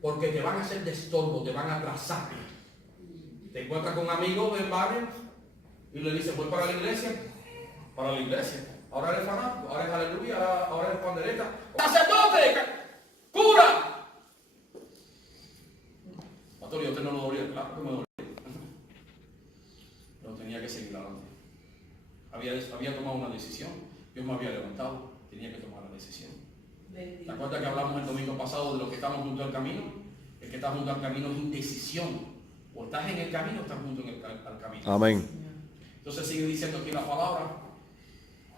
Porque te van a hacer de estorbo, te van a atrasar. Te encuentras con amigos del barrio y le dices, voy para la iglesia. Para la iglesia. Ahora eres fanático, ahora es aleluya, ahora eres pandereta. ¡Sacerdote! ¡Cura! Pastor, yo te no lo dolía, claro que me dolía. Pero tenía que seguir adelante. Había tomado una decisión. Dios me había levantado. Tenía que tomar la decisión. ¿Te acuerdas que hablamos el domingo pasado de lo que estamos junto al camino? El que está junto al camino es indecisión. O estás en el camino o estás junto al camino. Amén. Entonces sigue diciendo aquí la palabra.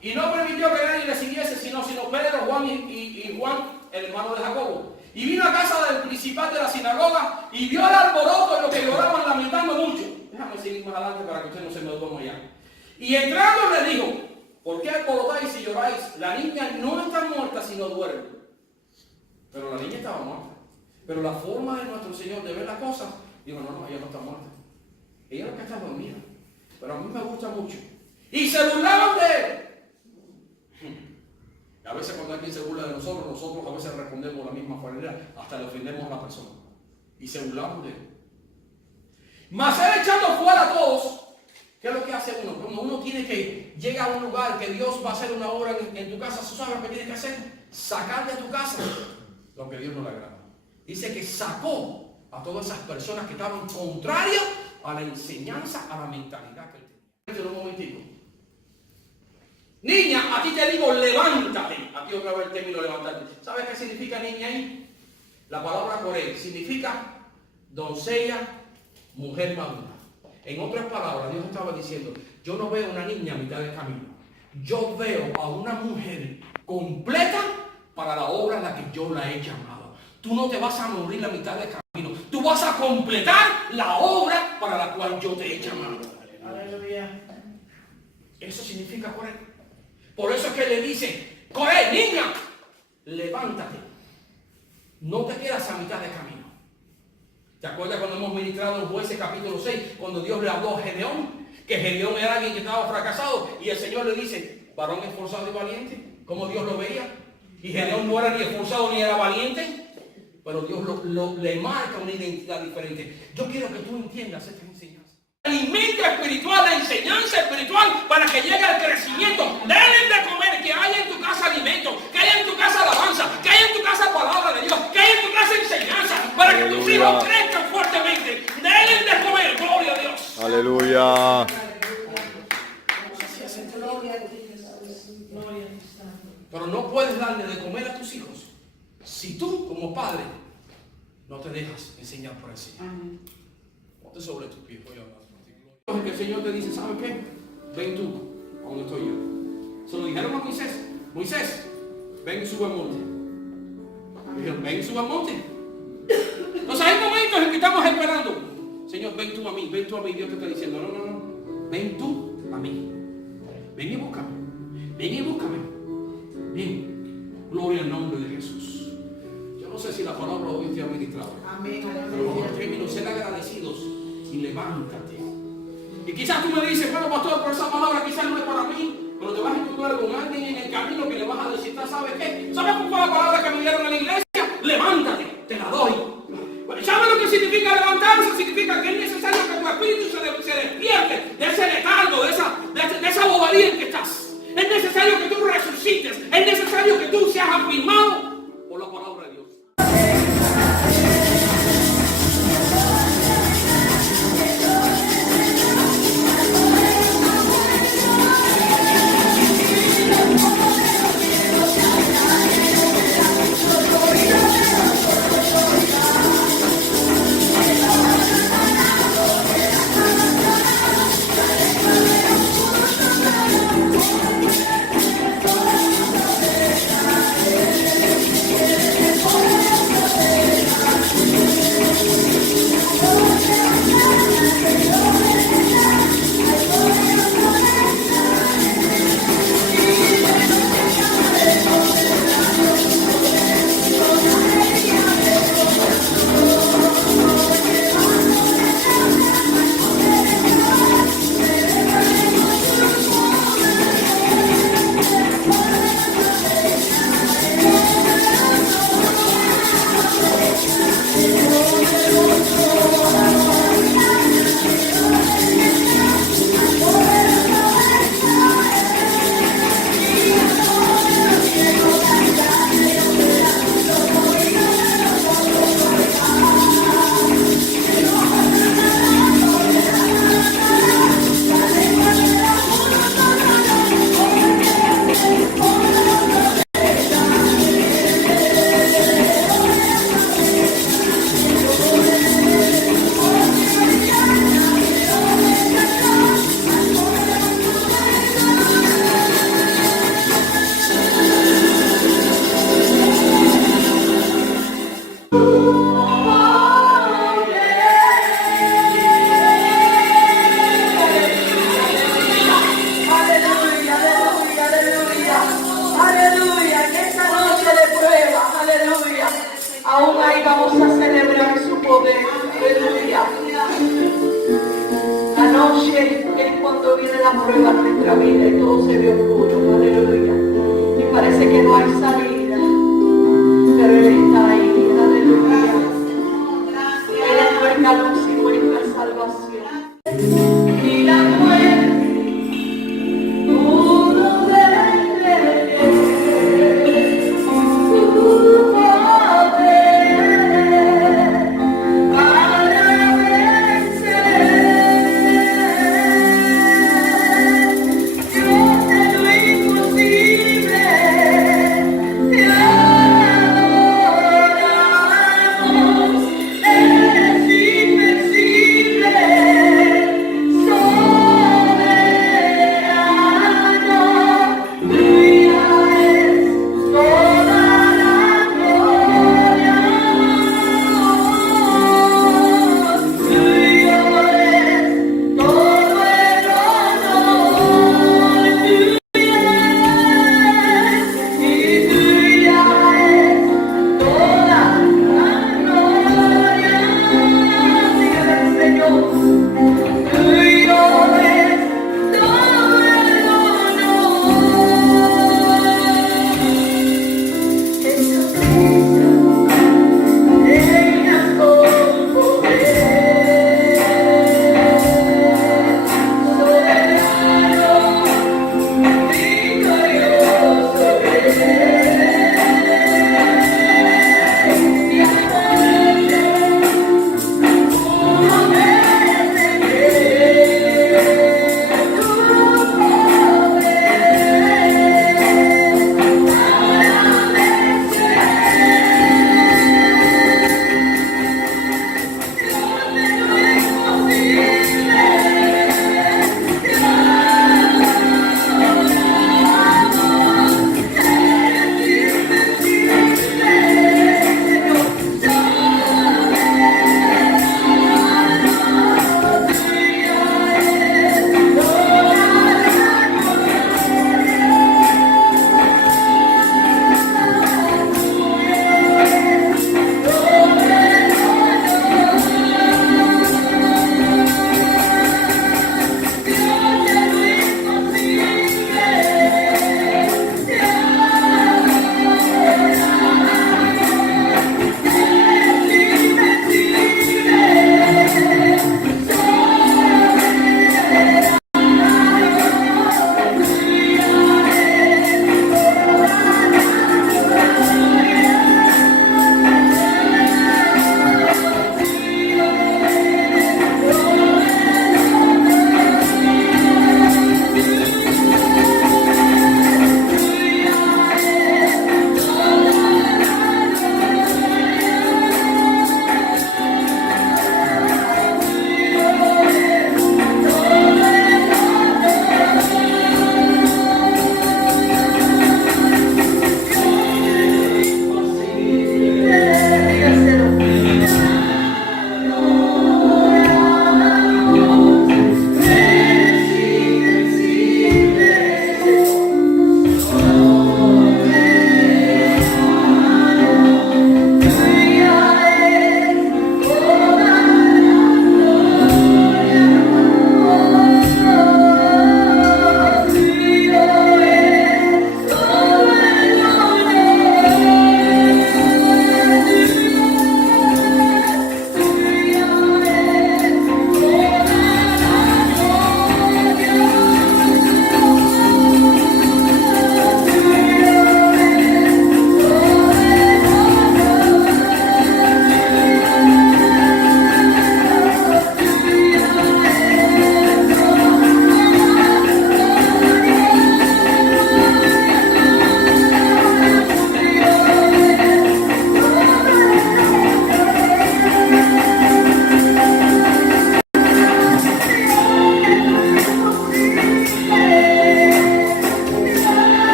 Y no permitió que nadie le siguiese, sino Pedro, Juan y Juan, el hermano de Jacobo. Y vino a casa del principal de la sinagoga y vio el alboroto en lo que lloraban lamentando mucho. Déjame seguir más adelante para que usted no se me duerma ya. Y entrando le dijo, ¿por qué alborotáis y lloráis? La niña no está muerta sino duerme. Pero la niña estaba muerta. Pero la forma de nuestro Señor de ver las cosas, dijo, no, ella no está muerta. Ella lo que está dormida. Pero a mí me gusta mucho. Y se burlaban de él. Y a veces cuando alguien se burla de nosotros, nosotros a veces respondemos de la misma manera, hasta le ofendemos a la persona. Y se burlamos de él. Mas él echando fuera a todos, ¿qué es lo que hace uno? Cuando uno tiene que llegar a un lugar que Dios va a hacer una obra en tu casa, ¿tú sabes lo que tiene que hacer? Sacar de tu casa lo que Dios no le agrada. Dice que sacó a todas esas personas que estaban contrarias a la enseñanza, a la mentalidad que él tenía. Un momentito. Niña, a ti te digo, levántate. Aquí otra vez el término levantarte. ¿Sabes qué significa niña ahí? La palabra coré significa doncella, mujer madura. En otras palabras, Dios estaba diciendo, yo no veo una niña a mitad del camino. Yo veo a una mujer completa para la obra a la que yo la he llamado. Tú no te vas a morir a mitad del camino. Tú vas a completar la obra para la cual yo te he llamado. Aleluya. Eso significa correr. Por eso es que le dice, corre, niña, levántate. No te quedas a mitad de camino. ¿Te acuerdas cuando hemos ministrado en Jueces capítulo 6, cuando Dios le habló a Gedeón? Que Gedeón era alguien que estaba fracasado y el Señor le dice, varón esforzado y valiente, como Dios lo veía. Y Gedeón no era ni esforzado ni era valiente, pero Dios le marca una identidad diferente. Yo quiero que tú entiendas esta enseñanza. Alimento espiritual, la enseñanza espiritual para que llegue al crecimiento. Denle de comer, que haya en tu casa alimento, que haya en tu casa alabanza, que haya en tu casa palabra de Dios, que haya en tu casa enseñanza, para que tus hijos crezcan fuertemente. Denle de comer, gloria a Dios. Aleluya. Pero no puedes darle de comer a tus hijos si tú, como padre, no te dejas enseñar por el Señor. Ponte sobre tus pies, voy a hablar contigo. Que el Señor te dice, ¿sabes qué? Ven tú, a donde estoy yo. Se lo dijeron a Moisés. Moisés, ven y sube al monte. Dijeron, ven y sube al monte. Entonces hay momentos en que estamos esperando. Señor, ven tú a mí, ven tú a mí. Dios te está diciendo, no. Ven tú a mí. Ven y búscame. Ven y búscame. Ven. Gloria al nombre de Jesús. Yo no sé si la palabra hoy te ha ministrado. Amén. Pero como término, ser agradecidos y levántate. Y quizás tú me dices, bueno, pastor, por esa palabra quizás no es para mí, pero te vas a encontrar con alguien en el camino que le vas a decir, ¿sabes qué? ¿Sabes cuál fue la palabra que me dieron en la iglesia? Levántate, te la doy. ¿Sabes lo que significa levantarse? Significa que es necesario que tu espíritu se despierte de ese letargo, de esa bobería en que estás. Es necesario que tú resucites. Es necesario que tú seas afirmado por la palabra de Dios. que no hay salida, pero Él está ahí, aleluya. Él es nuestra luz y nuestra salvación. Y la muerte pudo detener su poder para vencer. Dios de lo imposible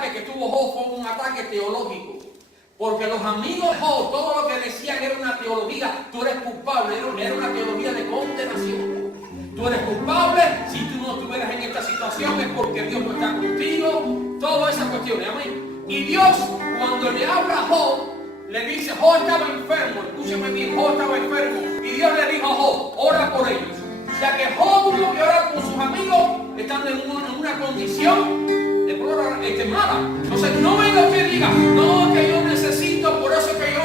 ataque que tuvo Job fue un ataque teológico. Porque los amigos Job, todo lo que decían era una teología, tú eres culpable, era una teología de condenación. Tú eres culpable, si tú no estuvieras en esta situación es porque Dios no está contigo, todas esas cuestiones, amén. Y Dios, cuando le habla a Job, le dice, Job estaba enfermo, escúchame bien, Job estaba enfermo. Y Dios le dijo a Job, ora por ellos. O sea que Job tuvo que orar por sus amigos, estando en una condición de prueba mala. Entonces no venga usted y diga, no, que yo necesito, por eso que yo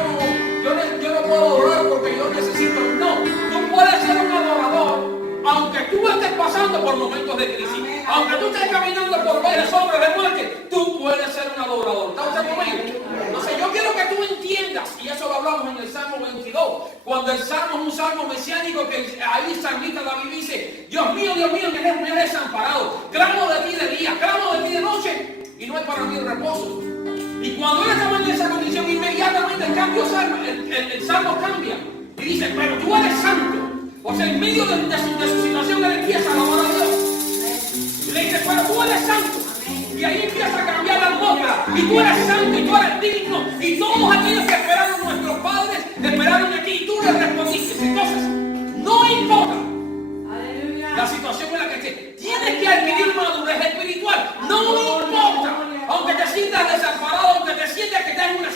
no puedo orar porque yo necesito. No, tú puedes ser un adorador, aunque tú estés pasando por momentos de crisis, aunque tú estés caminando por valles sombras de muerte, tú puedes ser un adorador. ¿Está usted conmigo? Entonces yo quiero que tú entiendas, y eso lo hablamos en el Salmo 22, cuando el Salmo es un salmo mesiánico, que ahí el salmista David dice, Dios mío, me has desamparado, clamo de ti de día, clamo de ti de noche, y no hay para mí reposo. Y cuando él estaba en esa condición, inmediatamente el salmo cambia, y dice, pero tú eres santo. O sea, en medio de su situación, él empieza a alabar a Dios. Y le dice, pero tú eres santo. Y ahí empieza a cambiar la atmósfera. Y tú eres santo, y tú eres digno. Y todos aquellos que esperaron, nuestros padres, esperaron de ti, y tú les respondiste. Entonces, no importa la situación en la que estés. Tienes que adquirir madurez espiritual. No importa. Aunque te sientas desamparado, aunque te sientas que estás en una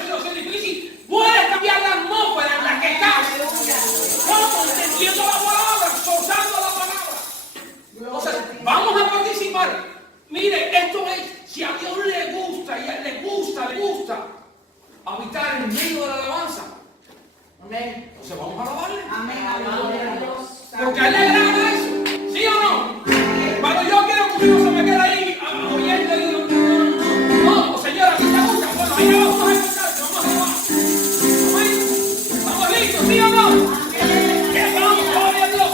situación difícil, puedes cambiar la atmósfera en la que estás. ¿Cómo? Entendiendo la palabra, soltando la palabra. Entonces, vamos a participar. Mire, esto es, si a Dios le gusta, y a él le gusta habitar en medio de la alabanza. Amén. Entonces vamos a alabarle. Amén. Porque a él le agrada eso. ¿Sí o no? Cuando yo quiero que uno se me quede ahí oyendo, digo, no, señora, si te gusta, bueno, ahí vamos a escuchar, vamos a alabar. Amén. ¿Estamos listos? ¿Sí o no? Que vamos, gloria a Dios.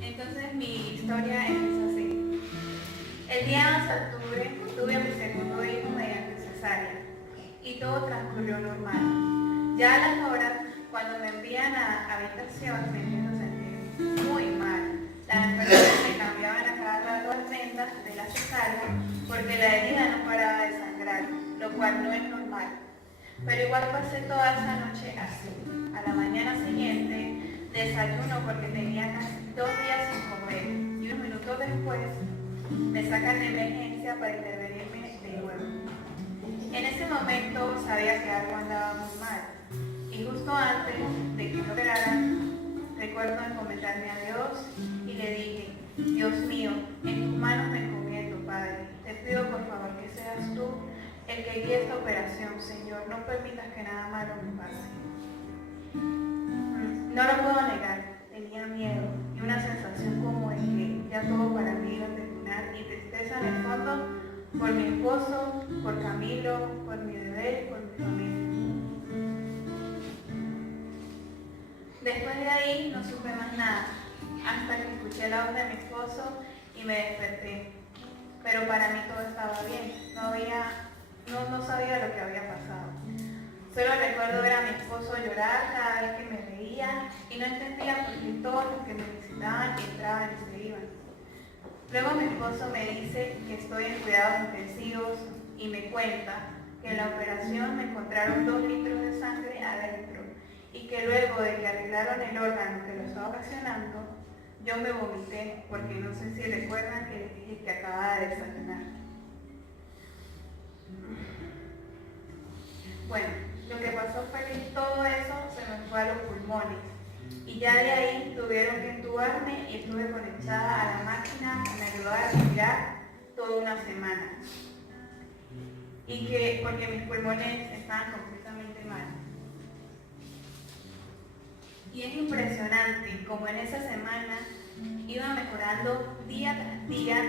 Entonces mi historia es así. El día 11 de octubre tuve a mi segundo hijo mediante cesárea y todo transcurrió normal. Ya a las horas, cuando me envían a habitación, me empiezo a sentir muy mal. Las enfermeras me cambiaban a cada rato las vendas de la cesárea porque la herida no paraba de sangrar, lo cual no es normal. Pero igual pasé toda esa noche así. A la mañana siguiente desayuno porque tenía casi 2 días sin comer y unos minutos después me sacan de emergencia para intervenirme de nuevo. En ese momento sabía que algo andaba muy mal y justo antes de que me operaran recuerdo encomendarme a Dios y le dije: Dios mío, en tus manos me encomiendo, Padre. Te pido por favor que seas tú el que guíe esta operación, Señor. No permitas que nada malo me pase. No lo puedo negar, tenía miedo y una sensación como de que ya todo para mí iba a terminar y tristeza en el fondo por mi esposo, por Camilo, por mi bebé y por mi familia. Después de ahí no supe más nada, hasta que escuché la voz de mi esposo y me desperté. Pero para mí todo estaba bien, no sabía lo que había pasado. Solo recuerdo ver a mi esposo llorar cada vez que me veía y no entendía por qué todos los que me visitaban entraban y se iban. Luego mi esposo me dice que estoy en cuidados intensivos y me cuenta que en la operación me encontraron 2 litros de sangre adentro y que luego de que arreglaron el órgano que lo estaba ocasionando, yo me vomité porque no sé si recuerdan que les dije que acababa de desayunar. Bueno, lo que pasó fue que todo eso se me fue a los pulmones y ya de ahí tuvieron que entubarme y estuve conectada a la máquina que me ayudó a respirar toda una semana. Y que porque mis pulmones estaban completamente mal. Y es impresionante como en esa semana iba mejorando día tras día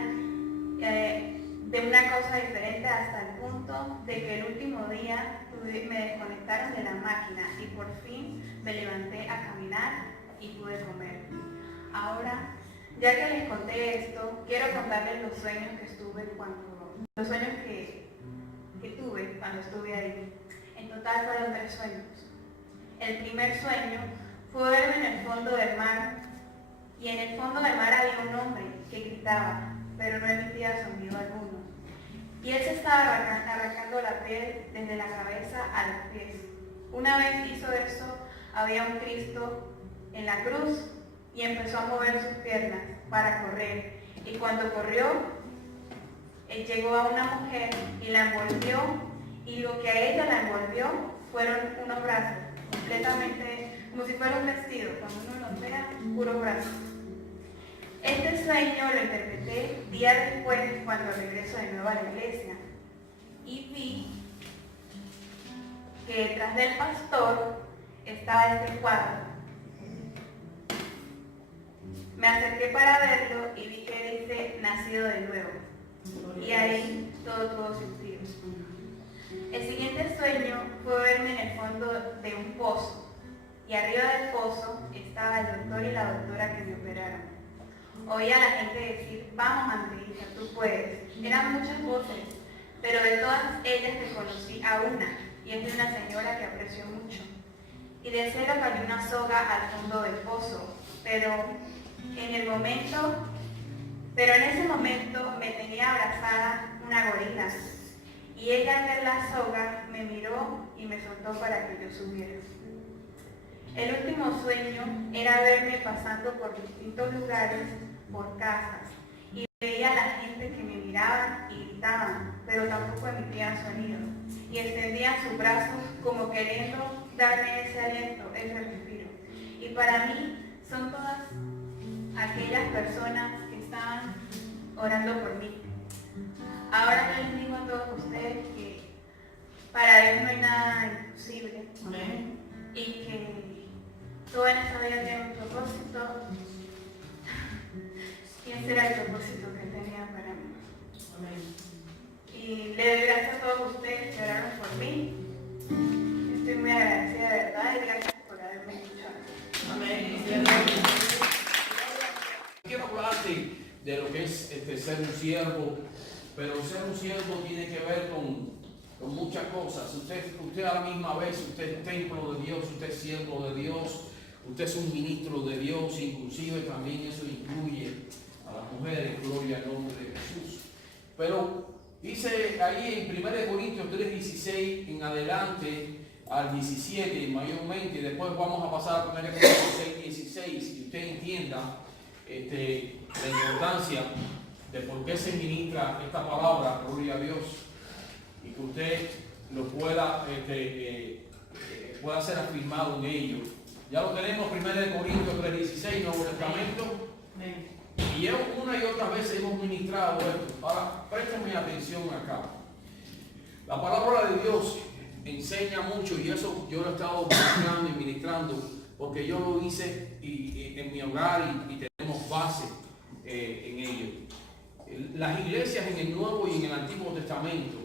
de una cosa diferente hasta el punto de que el último día me desconectaron de la máquina y por fin me levanté a caminar y pude comer. Ahora, ya que les conté esto, quiero contarles los sueños que tuve cuando estuve ahí. En total fueron 3 sueños. El primer sueño fue verme en el fondo del mar y en el fondo del mar había un hombre que gritaba, pero no emitía sonido alguno. Y él se estaba arrancando la piel desde la cabeza a los pies. Una vez hizo eso, había un Cristo en la cruz y empezó a mover sus piernas para correr. Y cuando corrió, él llegó a una mujer y la envolvió, y lo que a ella la envolvió fueron unos brazos, completamente como si fuera un vestido, cuando uno los vea, puros brazos. Este sueño lo interpreté días después cuando regreso de nuevo a la iglesia y vi que detrás del pastor estaba este cuadro. Me acerqué para verlo y vi que dice nacido de nuevo y ahí todo tuvo sentido. El siguiente sueño fue verme en el fondo de un pozo y arriba del pozo estaba el doctor y la doctora que me operaron. Oía a la gente decir, vamos Andreita, tú puedes. Eran muchas voces, pero de todas ellas reconocí a una, y es de una señora que aprecio mucho. Y del cielo cayó una soga al fondo del pozo, pero en ese momento me tenía abrazada una gorila, y ella al ver la soga me miró y me soltó para que yo subiera. El último sueño era verme pasando por distintos lugares, por casas, y veía a la gente que me miraban y gritaban, pero tampoco emitían sonido, y extendían sus brazos como queriendo darme ese aliento, ese respiro. Y para mí son todas aquellas personas que estaban orando por mí. Ahora yo les digo a todos ustedes que para Dios no hay nada imposible. Amén. Y que todo en esta vida tiene un propósito. Y ese era el propósito que tenía para mí. Amén. Y le doy gracias a todos ustedes que oraron por mí. Estoy muy agradecida de verdad y gracias por haberme escuchado. Amén. Quiero hablarte de lo que es ser un siervo, pero ser un siervo tiene que ver con muchas cosas. Usted a la misma vez, usted es templo de Dios, usted es siervo de Dios, usted es un ministro de Dios, inclusive también eso incluye a las mujeres, gloria al nombre de Jesús. Pero dice ahí en 1 Corintios 3:16 en adelante al 17 mayormente, y después vamos a pasar a 1 Corintios 6:16, y usted entienda la importancia de por qué se ministra esta palabra, gloria a Dios, y que usted lo pueda ser afirmado en ello. Ya lo tenemos, 1 Corintios 3:16, Nuevo Testamento. Y una y otra vez hemos ministrado esto. Ahora, préstame atención acá. La palabra de Dios enseña mucho y eso yo lo he estado buscando y ministrando porque yo lo hice en mi hogar y tenemos base en ello. Las iglesias en el Nuevo y en el Antiguo Testamento,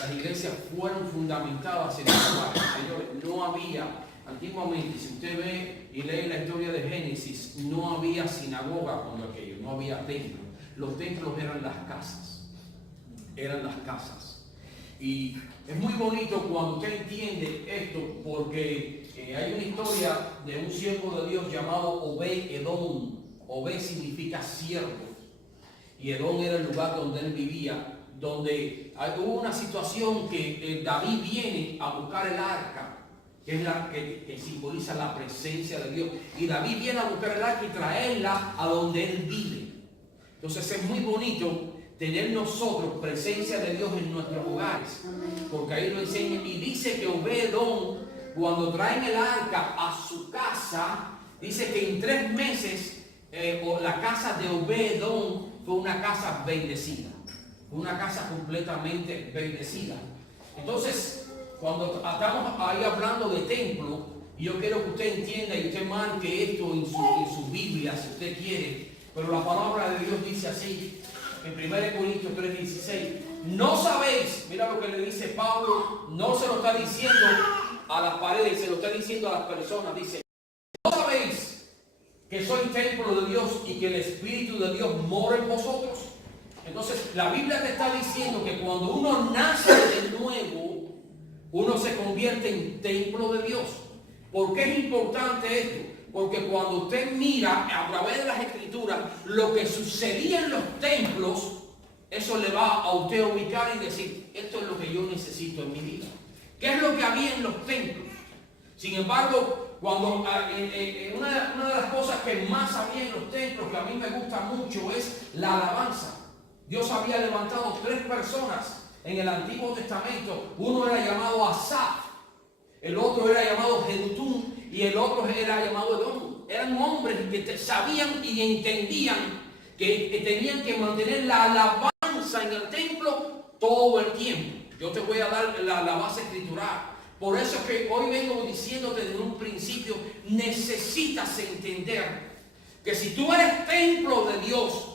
las iglesias fueron fundamentadas en el hogar. Señores, no había, antiguamente, si usted ve y lee la historia de Génesis, no había sinagoga cuando aquello, no había templo. Los templos eran las casas. Eran las casas. Y es muy bonito cuando usted entiende esto, porque hay una historia de un siervo de Dios llamado Obed-Edom. Obed significa siervo. Y Edom era el lugar donde él vivía, donde hubo una situación que David viene a buscar el arca, que es la que simboliza la presencia de Dios. Y David viene a buscar el arca y traerla a donde él vive. Entonces es muy bonito tener nosotros presencia de Dios en nuestros hogares, porque ahí lo enseña y dice que Obed-Edom, cuando traen el arca a su casa, dice que en 3 meses la casa de Obed-Edom fue una casa bendecida, una casa completamente bendecida. Entonces, cuando estamos ahí hablando de templo, yo quiero que usted entienda y usted marque esto en su Biblia si usted quiere, pero la palabra de Dios dice así, en 1 Corintios 3:16, no sabéis, mira lo que le dice Pablo, no se lo está diciendo a las paredes, se lo está diciendo a las personas, dice, no sabéis que soy templo de Dios y que el Espíritu de Dios mora en vosotros. Entonces la Biblia te está diciendo que cuando uno nace de nuevo, uno se convierte en templo de Dios. ¿Por qué es importante esto? Porque cuando usted mira a través de las Escrituras lo que sucedía en los templos, eso le va a usted ubicar y decir, esto es lo que yo necesito en mi vida. ¿Qué es lo que había en los templos? Sin embargo, cuando una de las cosas que más había en los templos, que a mí me gusta mucho, es la alabanza. Dios había levantado 3 personas en el Antiguo Testamento. Uno era llamado Asaf, el otro era llamado Jedutún y el otro era llamado Edom. Eran hombres que sabían y entendían que tenían que mantener la alabanza en el templo todo el tiempo. Yo te voy a dar la base escritural. Por eso es que hoy vengo diciéndote desde un principio, necesitas entender que si tú eres templo de Dios,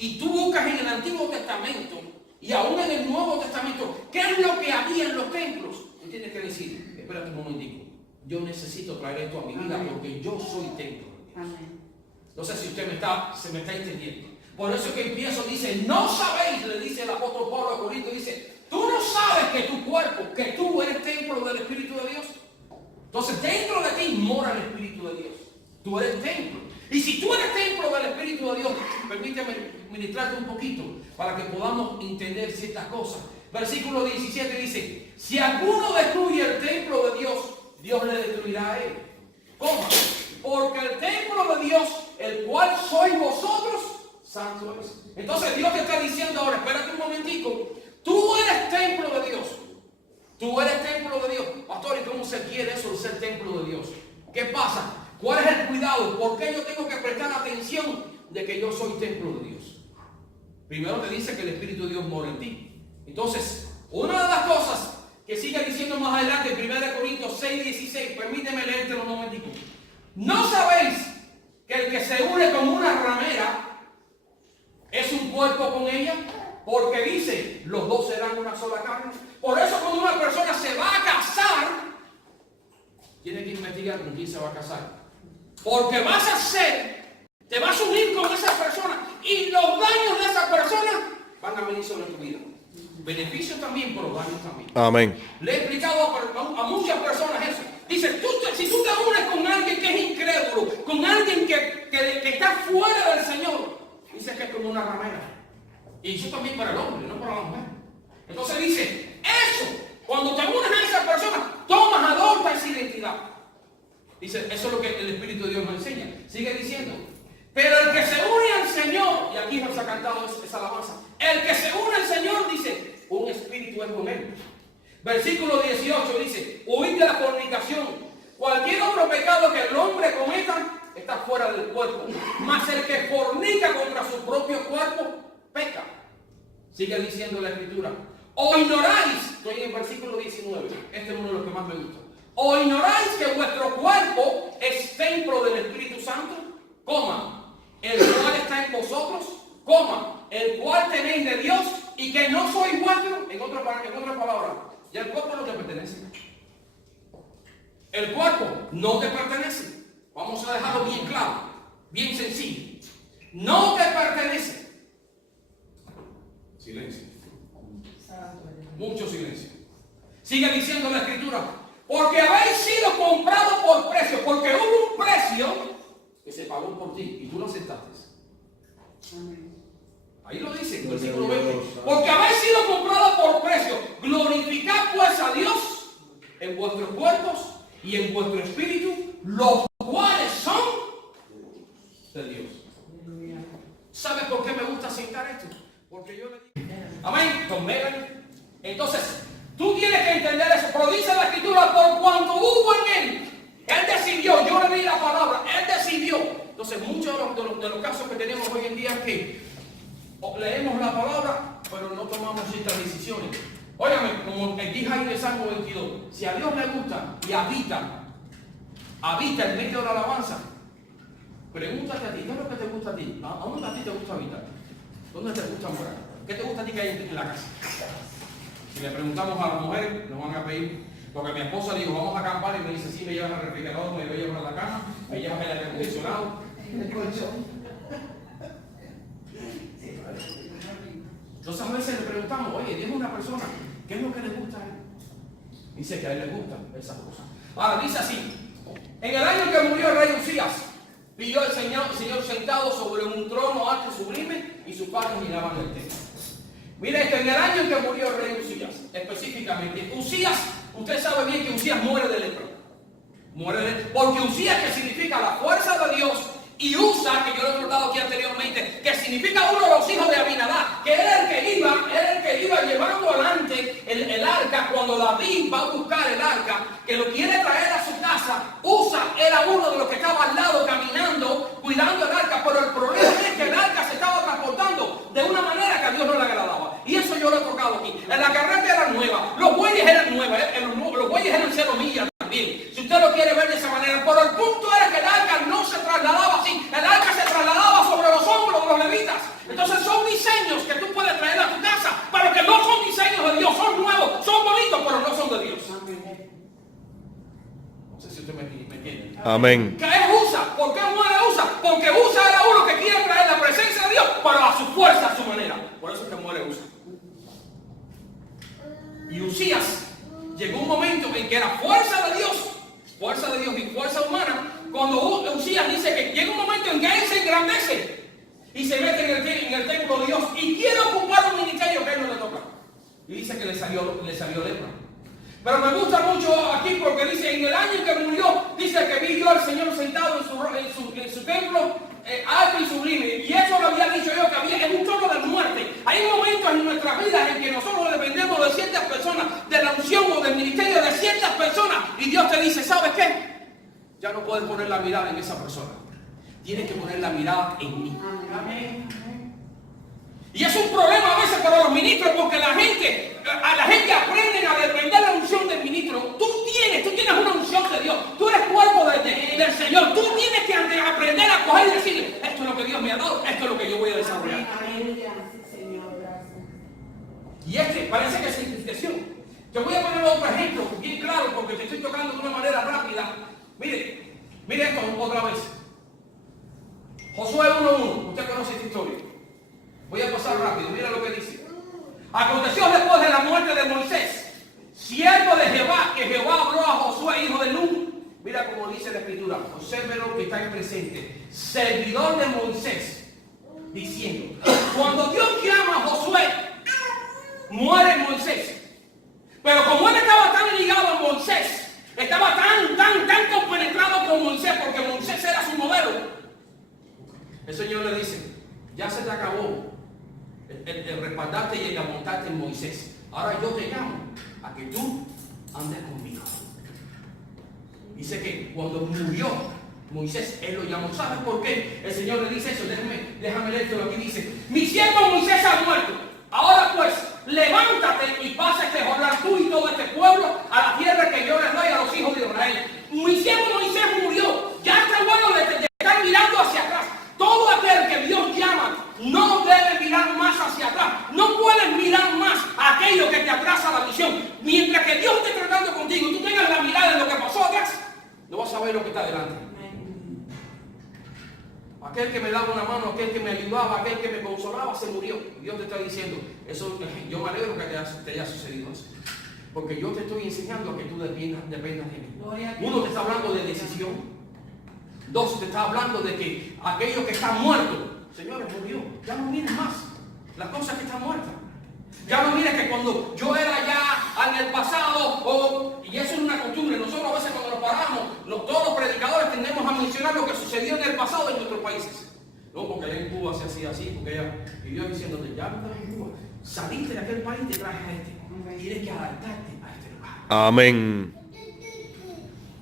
y tú buscas en el Antiguo Testamento y aún en el Nuevo Testamento, ¿qué es lo que había en los templos? Tú tienes que decir, espérate un momentico, yo necesito traer esto a mi vida porque yo soy templo de Dios. Amén. No sé si usted se me está entendiendo. Por eso es que empiezo, dice, no sabéis, le dice el apóstol Pablo a Corinto, dice, tú no sabes que tu cuerpo, que tú eres templo del Espíritu de Dios. Entonces dentro de ti mora el Espíritu de Dios. Tú eres templo. Y si tú eres templo del Espíritu de Dios, permíteme ministrarte un poquito para que podamos entender ciertas cosas. Versículo 17 dice, si alguno destruye el templo de Dios, Dios le destruirá a él. ¿Cómo? Porque el templo de Dios, el cual sois vosotros, santo es. Entonces Dios te está diciendo ahora, espérate un momentico, tú eres templo de Dios. Tú eres templo de Dios. Pastor, ¿y cómo se quiere eso de ser templo de Dios? ¿Qué pasa? ¿Cuál es el cuidado? ¿Por qué yo tengo que prestar atención de que yo soy templo de Dios? Primero te dice que el Espíritu de Dios mora en ti. Entonces, una de las cosas que sigue diciendo más adelante en 1 Corintios 6:16, permíteme leértelo un momentico. ¿No sabéis que el que se une con una ramera es un cuerpo con ella? Porque dice, los dos serán una sola carne. Por eso cuando una persona se va a casar, tiene que investigar con quién se va a casar. Porque te vas a unir con esa persona y los daños de esa persona van a venir sobre tu vida. Beneficios también, pero daños también. Amén. Le he explicado a muchas personas eso. Dice, si tú te unes con alguien que es incrédulo, con alguien que está fuera del Señor, dice que es como una ramera. Y eso también para el hombre, no para la mujer. Entonces dice, eso, cuando te unes a esa persona, tomas, adoptas esa identidad. Dice, eso es lo que el Espíritu de Dios nos enseña. Sigue diciendo, pero el que se une al Señor, y aquí nos ha cantado esa alabanza, el que se une al Señor, dice, un espíritu es con él. Versículo 18 dice, huid de la fornicación. Cualquier otro pecado que el hombre cometa está fuera del cuerpo, mas el que fornica contra su propio cuerpo, peca. Sigue diciendo la Escritura, O ignoráis, estoy en el versículo 19, este es uno de los que más me gusta. O ignoráis que vuestro cuerpo es templo del Espíritu Santo, coma, el cual está en vosotros, coma, el cual tenéis de Dios y que no sois vuestro, en otra palabra, ya el cuerpo no te pertenece. El cuerpo no te pertenece. Vamos a dejarlo bien claro, bien sencillo. No te pertenece. Silencio. Mucho silencio. Sigue diciendo la Escritura. Porque habéis sido comprados por precio. Porque hubo un precio que se pagó por ti y tú lo aceptaste. Ahí lo dice, versículo 20. Porque habéis sido comprados por precio. Glorificad pues a Dios en vuestros cuerpos y en vuestro espíritu, los cuales son de Dios. ¿Sabes por qué me gusta citar esto? Porque yo le digo, amén, don Melanie. Entonces, tú tienes que entender eso. Pero dice la Escritura, por cuanto hubo en él decidió, yo le di la palabra, él decidió. Entonces, muchos de los casos que tenemos hoy en día es que leemos la palabra, pero no tomamos ciertas decisiones. Óyame, como dije ahí en el Salmo 22, si a Dios le gusta y habita en medio de la alabanza, pregúntate a ti, ¿qué es lo que te gusta a ti? ¿A dónde a ti te gusta habitar? ¿Dónde te gusta morar? ¿Qué te gusta a ti que hay en la casa? Si le preguntamos a las mujeres, nos van a pedir, porque mi esposa dijo, vamos a acampar, y me dice, sí, me llevas al refrigerador, me llevas a la cama, me llevas al aire acondicionado, el colchón. Entonces a veces le preguntamos, oye, dime una persona, ¿qué es lo que le gusta a él? Dice que a él le gustan esas cosas. Ahora dice así, en el año que murió el rey Usías, vio el Señor sentado sobre un trono alto y sublime, y sus padres miraban el templo. Mire, en el año en que murió el rey Usías, específicamente, Usías, usted sabe bien que Usías muere de lepra. Porque Usías, que significa la fuerza de Dios, y Usa, que yo lo he tratado aquí anteriormente, que significa uno de los hijos de Abinadab, que era el que iba llevando adelante el arca. Cuando David va a buscar el arca, que lo quiere traer a su casa, Usa era uno de los que estaba al lado caminando, cuidando el arca, pero el problema es que el arca se estaba transportando de una manera que a Dios no le agradaba. Y eso yo lo he tocado aquí. La carreta era nueva, los bueyes eran nuevos, los bueyes eran 0 millas también. Si usted lo quiere ver de esa manera, pero el punto era que el arca no se trasladaba así, el arca se trasladaba sobre los hombros de los levitas. Entonces son diseños que tú puedes traer a tu casa, pero que no son diseños de Dios, son nuevos, son bonitos, pero no son de Dios. No sé si usted me entiende. Amén. ¿Qué es Usa? ¿Por qué muere Usa? Porque Usa era uno que quiere traer la presencia de Dios, pero a su fuerza, a su manera. Por eso es que muere Usa. Y Usías llegó un momento en que era fuerza de Dios y fuerza humana. Cuando Usías dice que llega un momento en que él se engrandece y se mete en el templo de Dios y quiere ocupar un ministerio que a él no le toca. Y dice que le salió lepra. Pero me gusta mucho aquí porque dice, en el año en que murió, dice que vi yo al Señor sentado en su templo alto y sublime. Y eso lo había dicho yo, que había en un trono de muerte. Hay momentos en nuestras vidas en que nosotros dependemos de ciertas personas, de la unción o del ministerio de ciertas personas. Y Dios te dice, ¿sabes qué? Ya no puedes poner la mirada en esa persona. Tienes que poner la mirada en mí. Amén. Y es un problema a veces para los ministros, porque a la gente aprende a depender de la unción del ministro. Tú tienes una unción de Dios. Tú eres cuerpo del Señor. Tú tienes que aprender a coger y decirle, esto es lo que Dios me ha dado, esto es lo que yo voy a desarrollar. Y parece que es simplificación. Te voy a poner otro ejemplo bien claro, porque te estoy tocando de una manera rápida. Mire esto otra vez. Josué 1:1. Usted conoce esta historia. Voy a pasar rápido, mira lo que dice. Aconteció después de la muerte de Moisés, siervo de Jehová, que Jehová habló a Josué, hijo de Nun. Mira cómo dice la Escritura, obsérvelo que está en presente. Servidor de Moisés, diciendo, cuando Dios llama a Josué, muere Moisés. Pero como él estaba tan ligado a Moisés, estaba tan compenetrado con Moisés, porque Moisés era su modelo, el Señor le dice, ya se te acabó el respaldarte y el amontarte en Moisés. Ahora yo te llamo a que tú andes conmigo. Dice que cuando murió Moisés, él lo llamó. ¿Sabes por qué el Señor le dice eso? Déjame leerte lo que dice. Mi siervo Moisés ha muerto. Ahora pues, levántate y Aquel que me daba una mano, aquel que me ayudaba, aquel que me consolaba, se murió. Dios te está diciendo, eso, yo me alegro que te haya sucedido eso. Porque yo te estoy enseñando a que tú dependas de mí. Uno te está hablando de decisión. Dos, te está hablando de que aquellos que están muertos, señores, murió. Ya no miren más las cosas que están muertas. Ya no miren que cuando yo era ya en el pasado, y eso es una costumbre, nosotros a veces cuando nos paramos, todos los predicadores tendemos a mencionar lo que sucedió en el pasado en nuestros países. No, porque allá en Cuba se hacía así, porque ella vivió diciéndote, ya no estás en Cuba, saliste de aquel país y te trajes a este. Tienes que adaptarte a este lugar. Amén.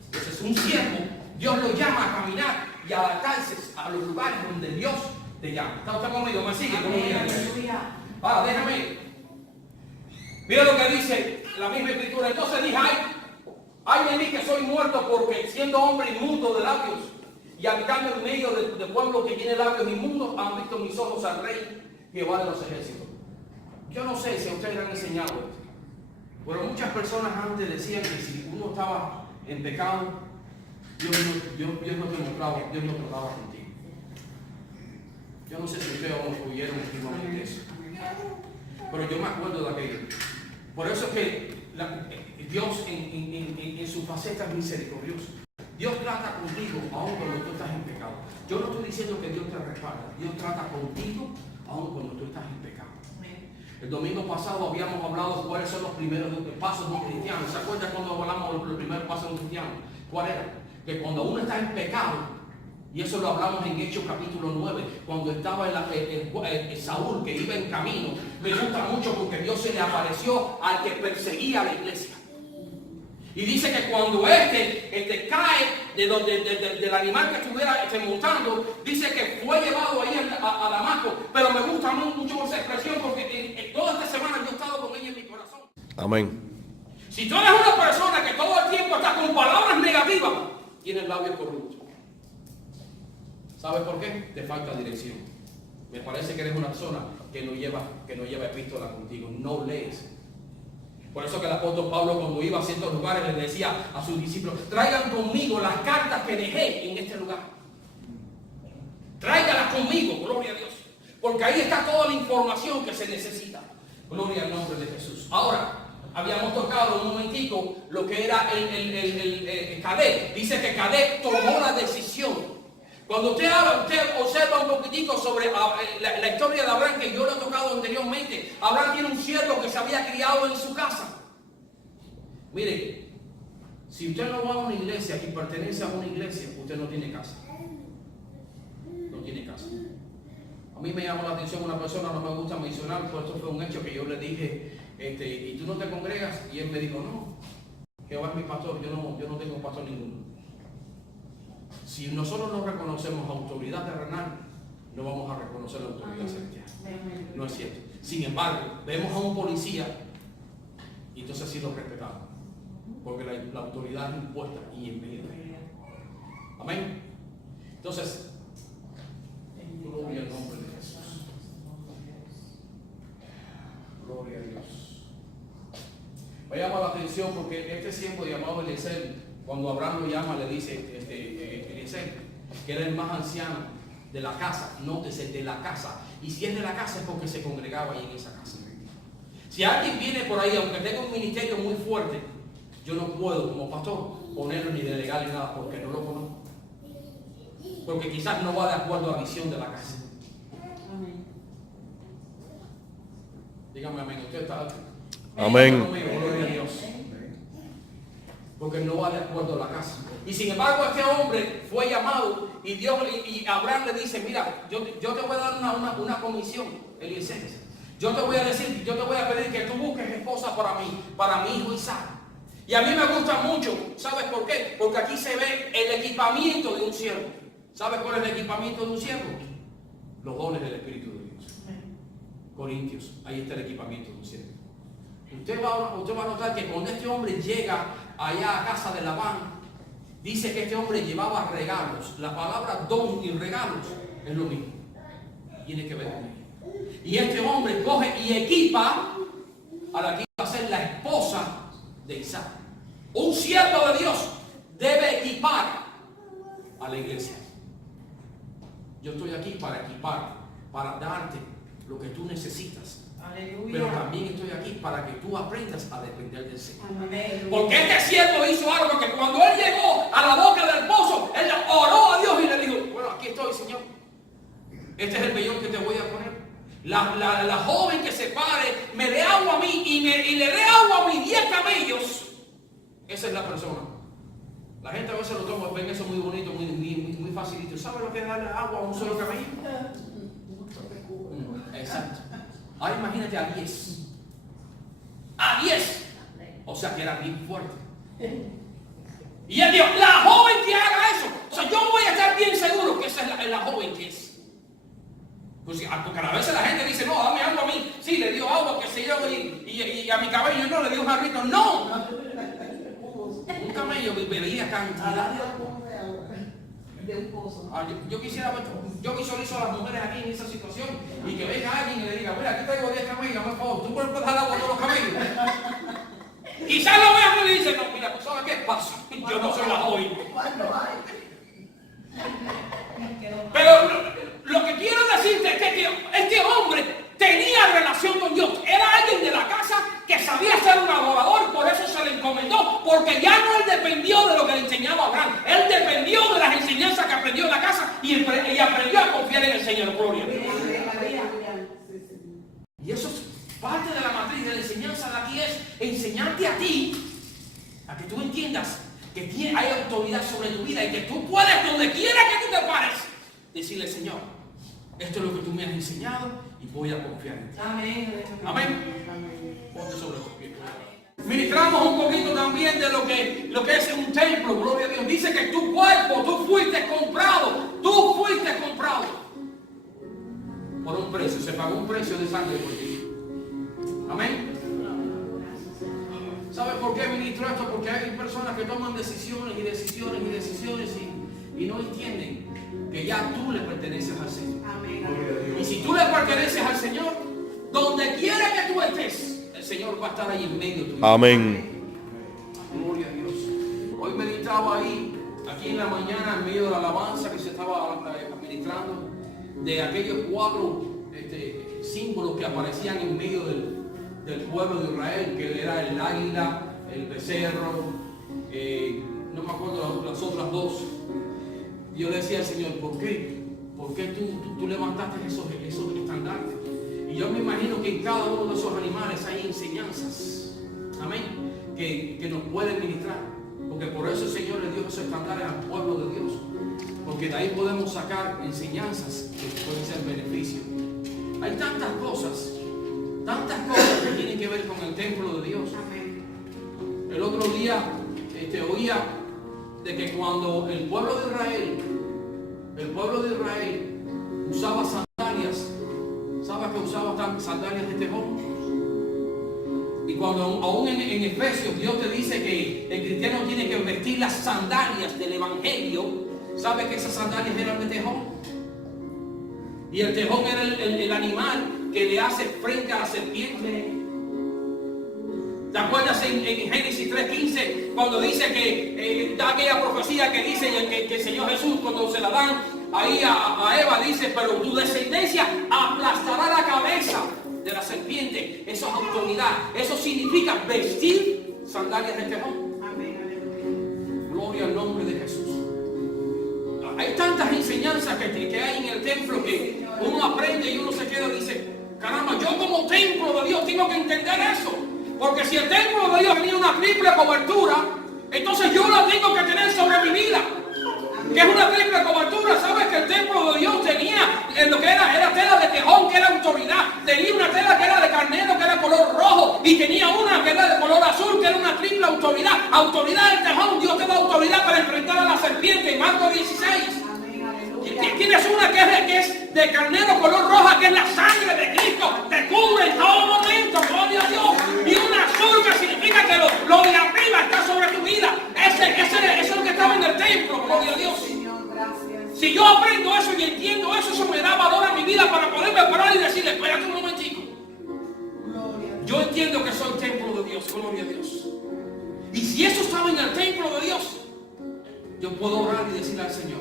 Entonces un siervo, Dios lo llama a caminar y a adaptarse a los lugares donde Dios te llama. ¿Está usted conmigo? ¿Me sigue? Ahora, déjame. Mira lo que dice la misma escritura. Entonces dije, ay de mí que soy muerto, porque siendo hombre inmundo de labios y habitando en medio de pueblo que tiene labios inmundos, han visto mis ojos al Rey Jehová de los ejércitos. Yo no sé si a ustedes le han enseñado esto, pero muchas personas antes decían que si uno estaba en pecado, Dios no te mostraba, Dios no trataba contigo. Yo no sé si ustedes oyeron últimamente eso, pero yo me acuerdo de aquello. Por eso es que Dios en su faceta es misericordioso. Dios trata contigo aun cuando tú estás en pecado. Yo no estoy diciendo que Dios te respalda. Dios trata contigo aun cuando tú estás en pecado. El domingo pasado habíamos hablado cuáles son los primeros pasos de un cristiano. ¿Se acuerdan cuando hablamos de los primeros pasos de un cristiano? ¿Cuál era? Que cuando uno está en pecado, y eso lo hablamos en Hechos capítulo 9, cuando estaba Saúl, que iba en camino. Me gusta mucho porque Dios se le apareció al que perseguía a la iglesia. Y dice que cuando cae del animal que estuviera montando, dice que fue llevado ahí a Damasco. Pero me gusta mucho esa expresión porque en toda esta semana yo he estado con ella en mi corazón. Amén. Si tú eres una persona que todo el tiempo está con palabras negativas, tienes labios corruptos. ¿Sabes por qué? Te falta dirección. Me parece que eres una persona que no lleva epístola contigo, no lees. Por eso que el apóstol Pablo, cuando iba a ciertos lugares, le decía a sus discípulos, traigan conmigo las cartas que dejé en este lugar. Tráigalas conmigo, gloria a Dios. Porque ahí está toda la información que se necesita. Gloria al nombre de Jesús. Ahora, habíamos tocado un momentico lo que era el Caleb. Dice que Caleb tomó la decisión. Cuando usted observa un poquitico sobre la historia de Abraham, que yo lo he tocado anteriormente, Abraham tiene un siervo que se había criado en su casa. Mire, si usted no va a una iglesia y pertenece a una iglesia, usted no tiene casa. No tiene casa. A mí me llama la atención una persona, no me gusta mencionar, pues esto fue un hecho que yo le dije, ¿y tú no te congregas? Y él me dijo, no, Jehová es mi pastor, yo no tengo pastor ninguno. Si nosotros no reconocemos autoridad terrenal, no vamos a reconocer la autoridad celestial. No es cierto. Sin embargo, vemos a un policía y entonces sí lo respetamos. Porque la autoridad es impuesta y impedida. Amén. Entonces, gloria al nombre de Jesús. Gloria a Dios. Me llama la atención porque este siervo llamado Eliezer, cuando Abraham lo llama, le dice, Eliezer, que era el más anciano de la casa, nótese, de la casa. Y si es de la casa es porque se congregaba ahí en esa casa. Si alguien viene por ahí, aunque tenga un ministerio muy fuerte, yo no puedo como pastor ponerlo ni delegarle nada porque no lo conozco. Porque quizás no va de acuerdo a la visión de la casa. Dígame amén. Usted está. Amén. Gloria a Dios. Porque no va de acuerdo a la casa. Y sin embargo este hombre fue llamado y Abraham le dice, mira, yo te voy a dar una comisión, Eliezer. Yo te voy a decir, yo te voy a pedir que tú busques esposa para mi hijo Isaac. Y a mí me gusta mucho, ¿sabes por qué? Porque aquí se ve el equipamiento de un siervo. ¿Sabes cuál es el equipamiento de un siervo? Los dones del Espíritu de Dios. Corintios, ahí está el equipamiento de un siervo. Usted va a notar que cuando este hombre llega allá a casa de Labán, dice que este hombre llevaba regalos. La palabra don y regalos es lo mismo. Tiene que ver con ello. Y este hombre coge y equipa a la que iba a ser la esposa de Isaac. Un siervo de Dios debe equipar a la iglesia. Yo estoy aquí para equiparte, para darte lo que tú necesitas. Aleluya. Pero también estoy aquí para que tú aprendas a depender del Señor. Amén. Porque este siervo hizo algo que cuando él llegó a la boca del pozo, él oró a Dios y le dijo, bueno, aquí estoy, Señor. Este es el vellón que te voy a poner. La joven que se pare, me dé agua a mí y le dé agua a mis 10 camellos. Esa es la persona. La gente a veces lo toma, ven eso muy bonito, muy facilito. ¿Sabe lo que es darle agua a un solo camello? Exacto. Ahora imagínate a 10. A 10. O sea que era bien fuerte. Y él dijo, la joven que haga eso. O sea, yo voy a estar bien seguro que esa es la joven que es. Pues porque a veces la gente dice, no, dame agua a mí. Sí, le dio agua, que se yo, y a mi cabello no, le dio un jarrito. No. Un camello bebía cantidad. De un pozo. Yo quisiera, yo visualizo a las mujeres aquí en esa situación y que venga alguien y le diga, mira, aquí traigo 10 camellos, por favor, tú puedes dar agua a todos los camellos. Quizás lo vean y le dicen, no, mira, ¿tú sabes qué pasa? Yo no soy la joven. Pero lo que quiero decirte es que este hombre tenía relación con Dios. Era alguien de la casa que sabía ser un adorador, por eso se le encomendó, porque ya no él dependió de lo que le enseñaba Abraham. Él dependió de las enseñanzas que aprendió en la casa y aprendió a confiar en el Señor. Gloria a Dios. Y eso es parte de la matriz de la enseñanza de aquí, es enseñarte a ti, a que tú entiendas que hay autoridad sobre tu vida y que tú puedes, donde quiera que tú te pares, decirle, Señor, esto es lo que tú me has enseñado y voy a confiar en ti. Amén. Amén. Ponte sobre tus pies. Ministramos un poquito también de lo que es un templo, gloria a Dios. Dice que tu cuerpo, tú fuiste comprado por un precio, se pagó un precio de sangre por ti. Amén. ¿Sabes por qué ministro esto? Porque hay personas que toman decisiones y no entienden que ya tú le perteneces al Señor. Y si tú le perteneces al Señor, donde quiera que tú estés, el Señor va a estar ahí en medio tuyo. Amén. Gloria a Dios. Hoy meditaba aquí en la mañana, en medio de la alabanza que se estaba administrando, de aquellos 4 símbolos que aparecían en medio del pueblo de Israel, que era el águila, el becerro, no me acuerdo las otras 2. Yo le decía al Señor, ¿por qué? ¿Por qué tú levantaste esos estandartes? Y yo me imagino que en cada uno de esos animales hay enseñanzas, amén, que nos pueden ministrar. Porque por eso el Señor le dio esos estandartes al pueblo de Dios. Porque de ahí podemos sacar enseñanzas que pueden ser beneficio. Hay tantas cosas que tienen que ver con el templo de Dios. El otro día oía de que cuando el pueblo de Israel usaba sandalias, ¿sabes que usaba sandalias de tejón? Y cuando aún en Efesios Dios te dice que el cristiano tiene que vestir las sandalias del Evangelio, ¿sabes que esas sandalias eran de tejón? Y el tejón era el animal que le hace frente a la serpiente. ¿Te acuerdas en Génesis 3:15 cuando dice que da aquella profecía que dice que el Señor Jesús, cuando se la dan ahí a Eva, dice, pero tu descendencia aplastará la cabeza de la serpiente? Eso es autoridad. Eso significa vestir sandalias de tejón. Gloria al nombre de Jesús. Hay tantas enseñanzas que hay en el templo que uno aprende y uno se queda y dice, caramba, yo como templo de Dios tengo que entender eso. Porque si el templo de Dios tenía una triple cobertura, entonces yo la tengo que tener sobre mi vida. Que es una triple cobertura. ¿Sabes que el templo de Dios tenía lo que era tela de tejón, que era autoridad? Tenía una tela que era de carnero, que era color rojo, y tenía una que era de color azul, que era una triple autoridad. Autoridad del tejón. Dios te da autoridad para enfrentar a la serpiente en Marcos 16. Tienes una que es de carnero color roja, que es la sangre de Cristo, te cubre en todo momento, gloria a Dios. Y una azul que significa que lo de arriba está sobre tu vida. Eso es lo que estaba en el templo, gloria a Dios. Si yo aprendo eso y entiendo eso, eso me da valor a mi vida para poderme parar y decirle, espérate un momentico. Yo entiendo que soy templo de Dios, gloria a Dios. Y si eso estaba en el templo de Dios, yo puedo orar y decirle al Señor,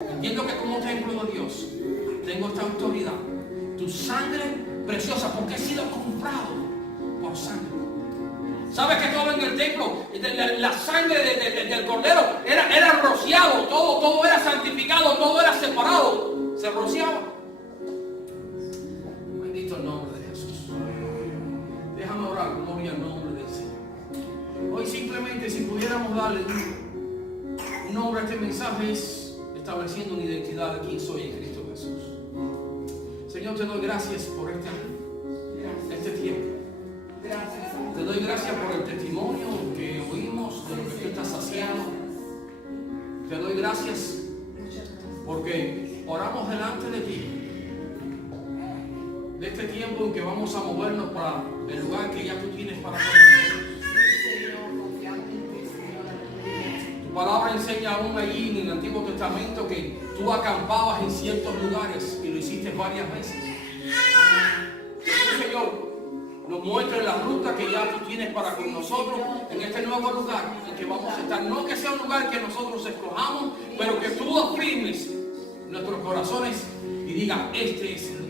en Entiendo que como templo de Dios tengo esta autoridad. Tu sangre preciosa, porque he sido comprado por sangre. ¿Sabes que todo en el templo, la sangre del cordero era rociado, todo era santificado, todo era separado, se rociaba? Bendito el nombre de Jesús. Déjame orar, gloria al nombre del Señor. Hoy simplemente si pudiéramos darle un nombre a este mensaje, es estableciendo una identidad de quién soy en Cristo Jesús. Señor, te doy gracias por este tiempo. Te doy gracias por el testimonio que oímos de lo que tú estás haciendo. Te doy gracias porque oramos delante de ti, de este tiempo en que vamos a movernos para el lugar que ya tú tienes para nosotros. Tu palabra enseña aún allí en el Antiguo Testamento que tú acampabas en ciertos lugares y lo hiciste varias veces. Que Señor nos muestre la ruta que ya tú tienes para con nosotros en este nuevo lugar en que vamos a estar. No que sea un lugar que nosotros escojamos, pero que tú afirmes nuestros corazones y digas, este es el lugar.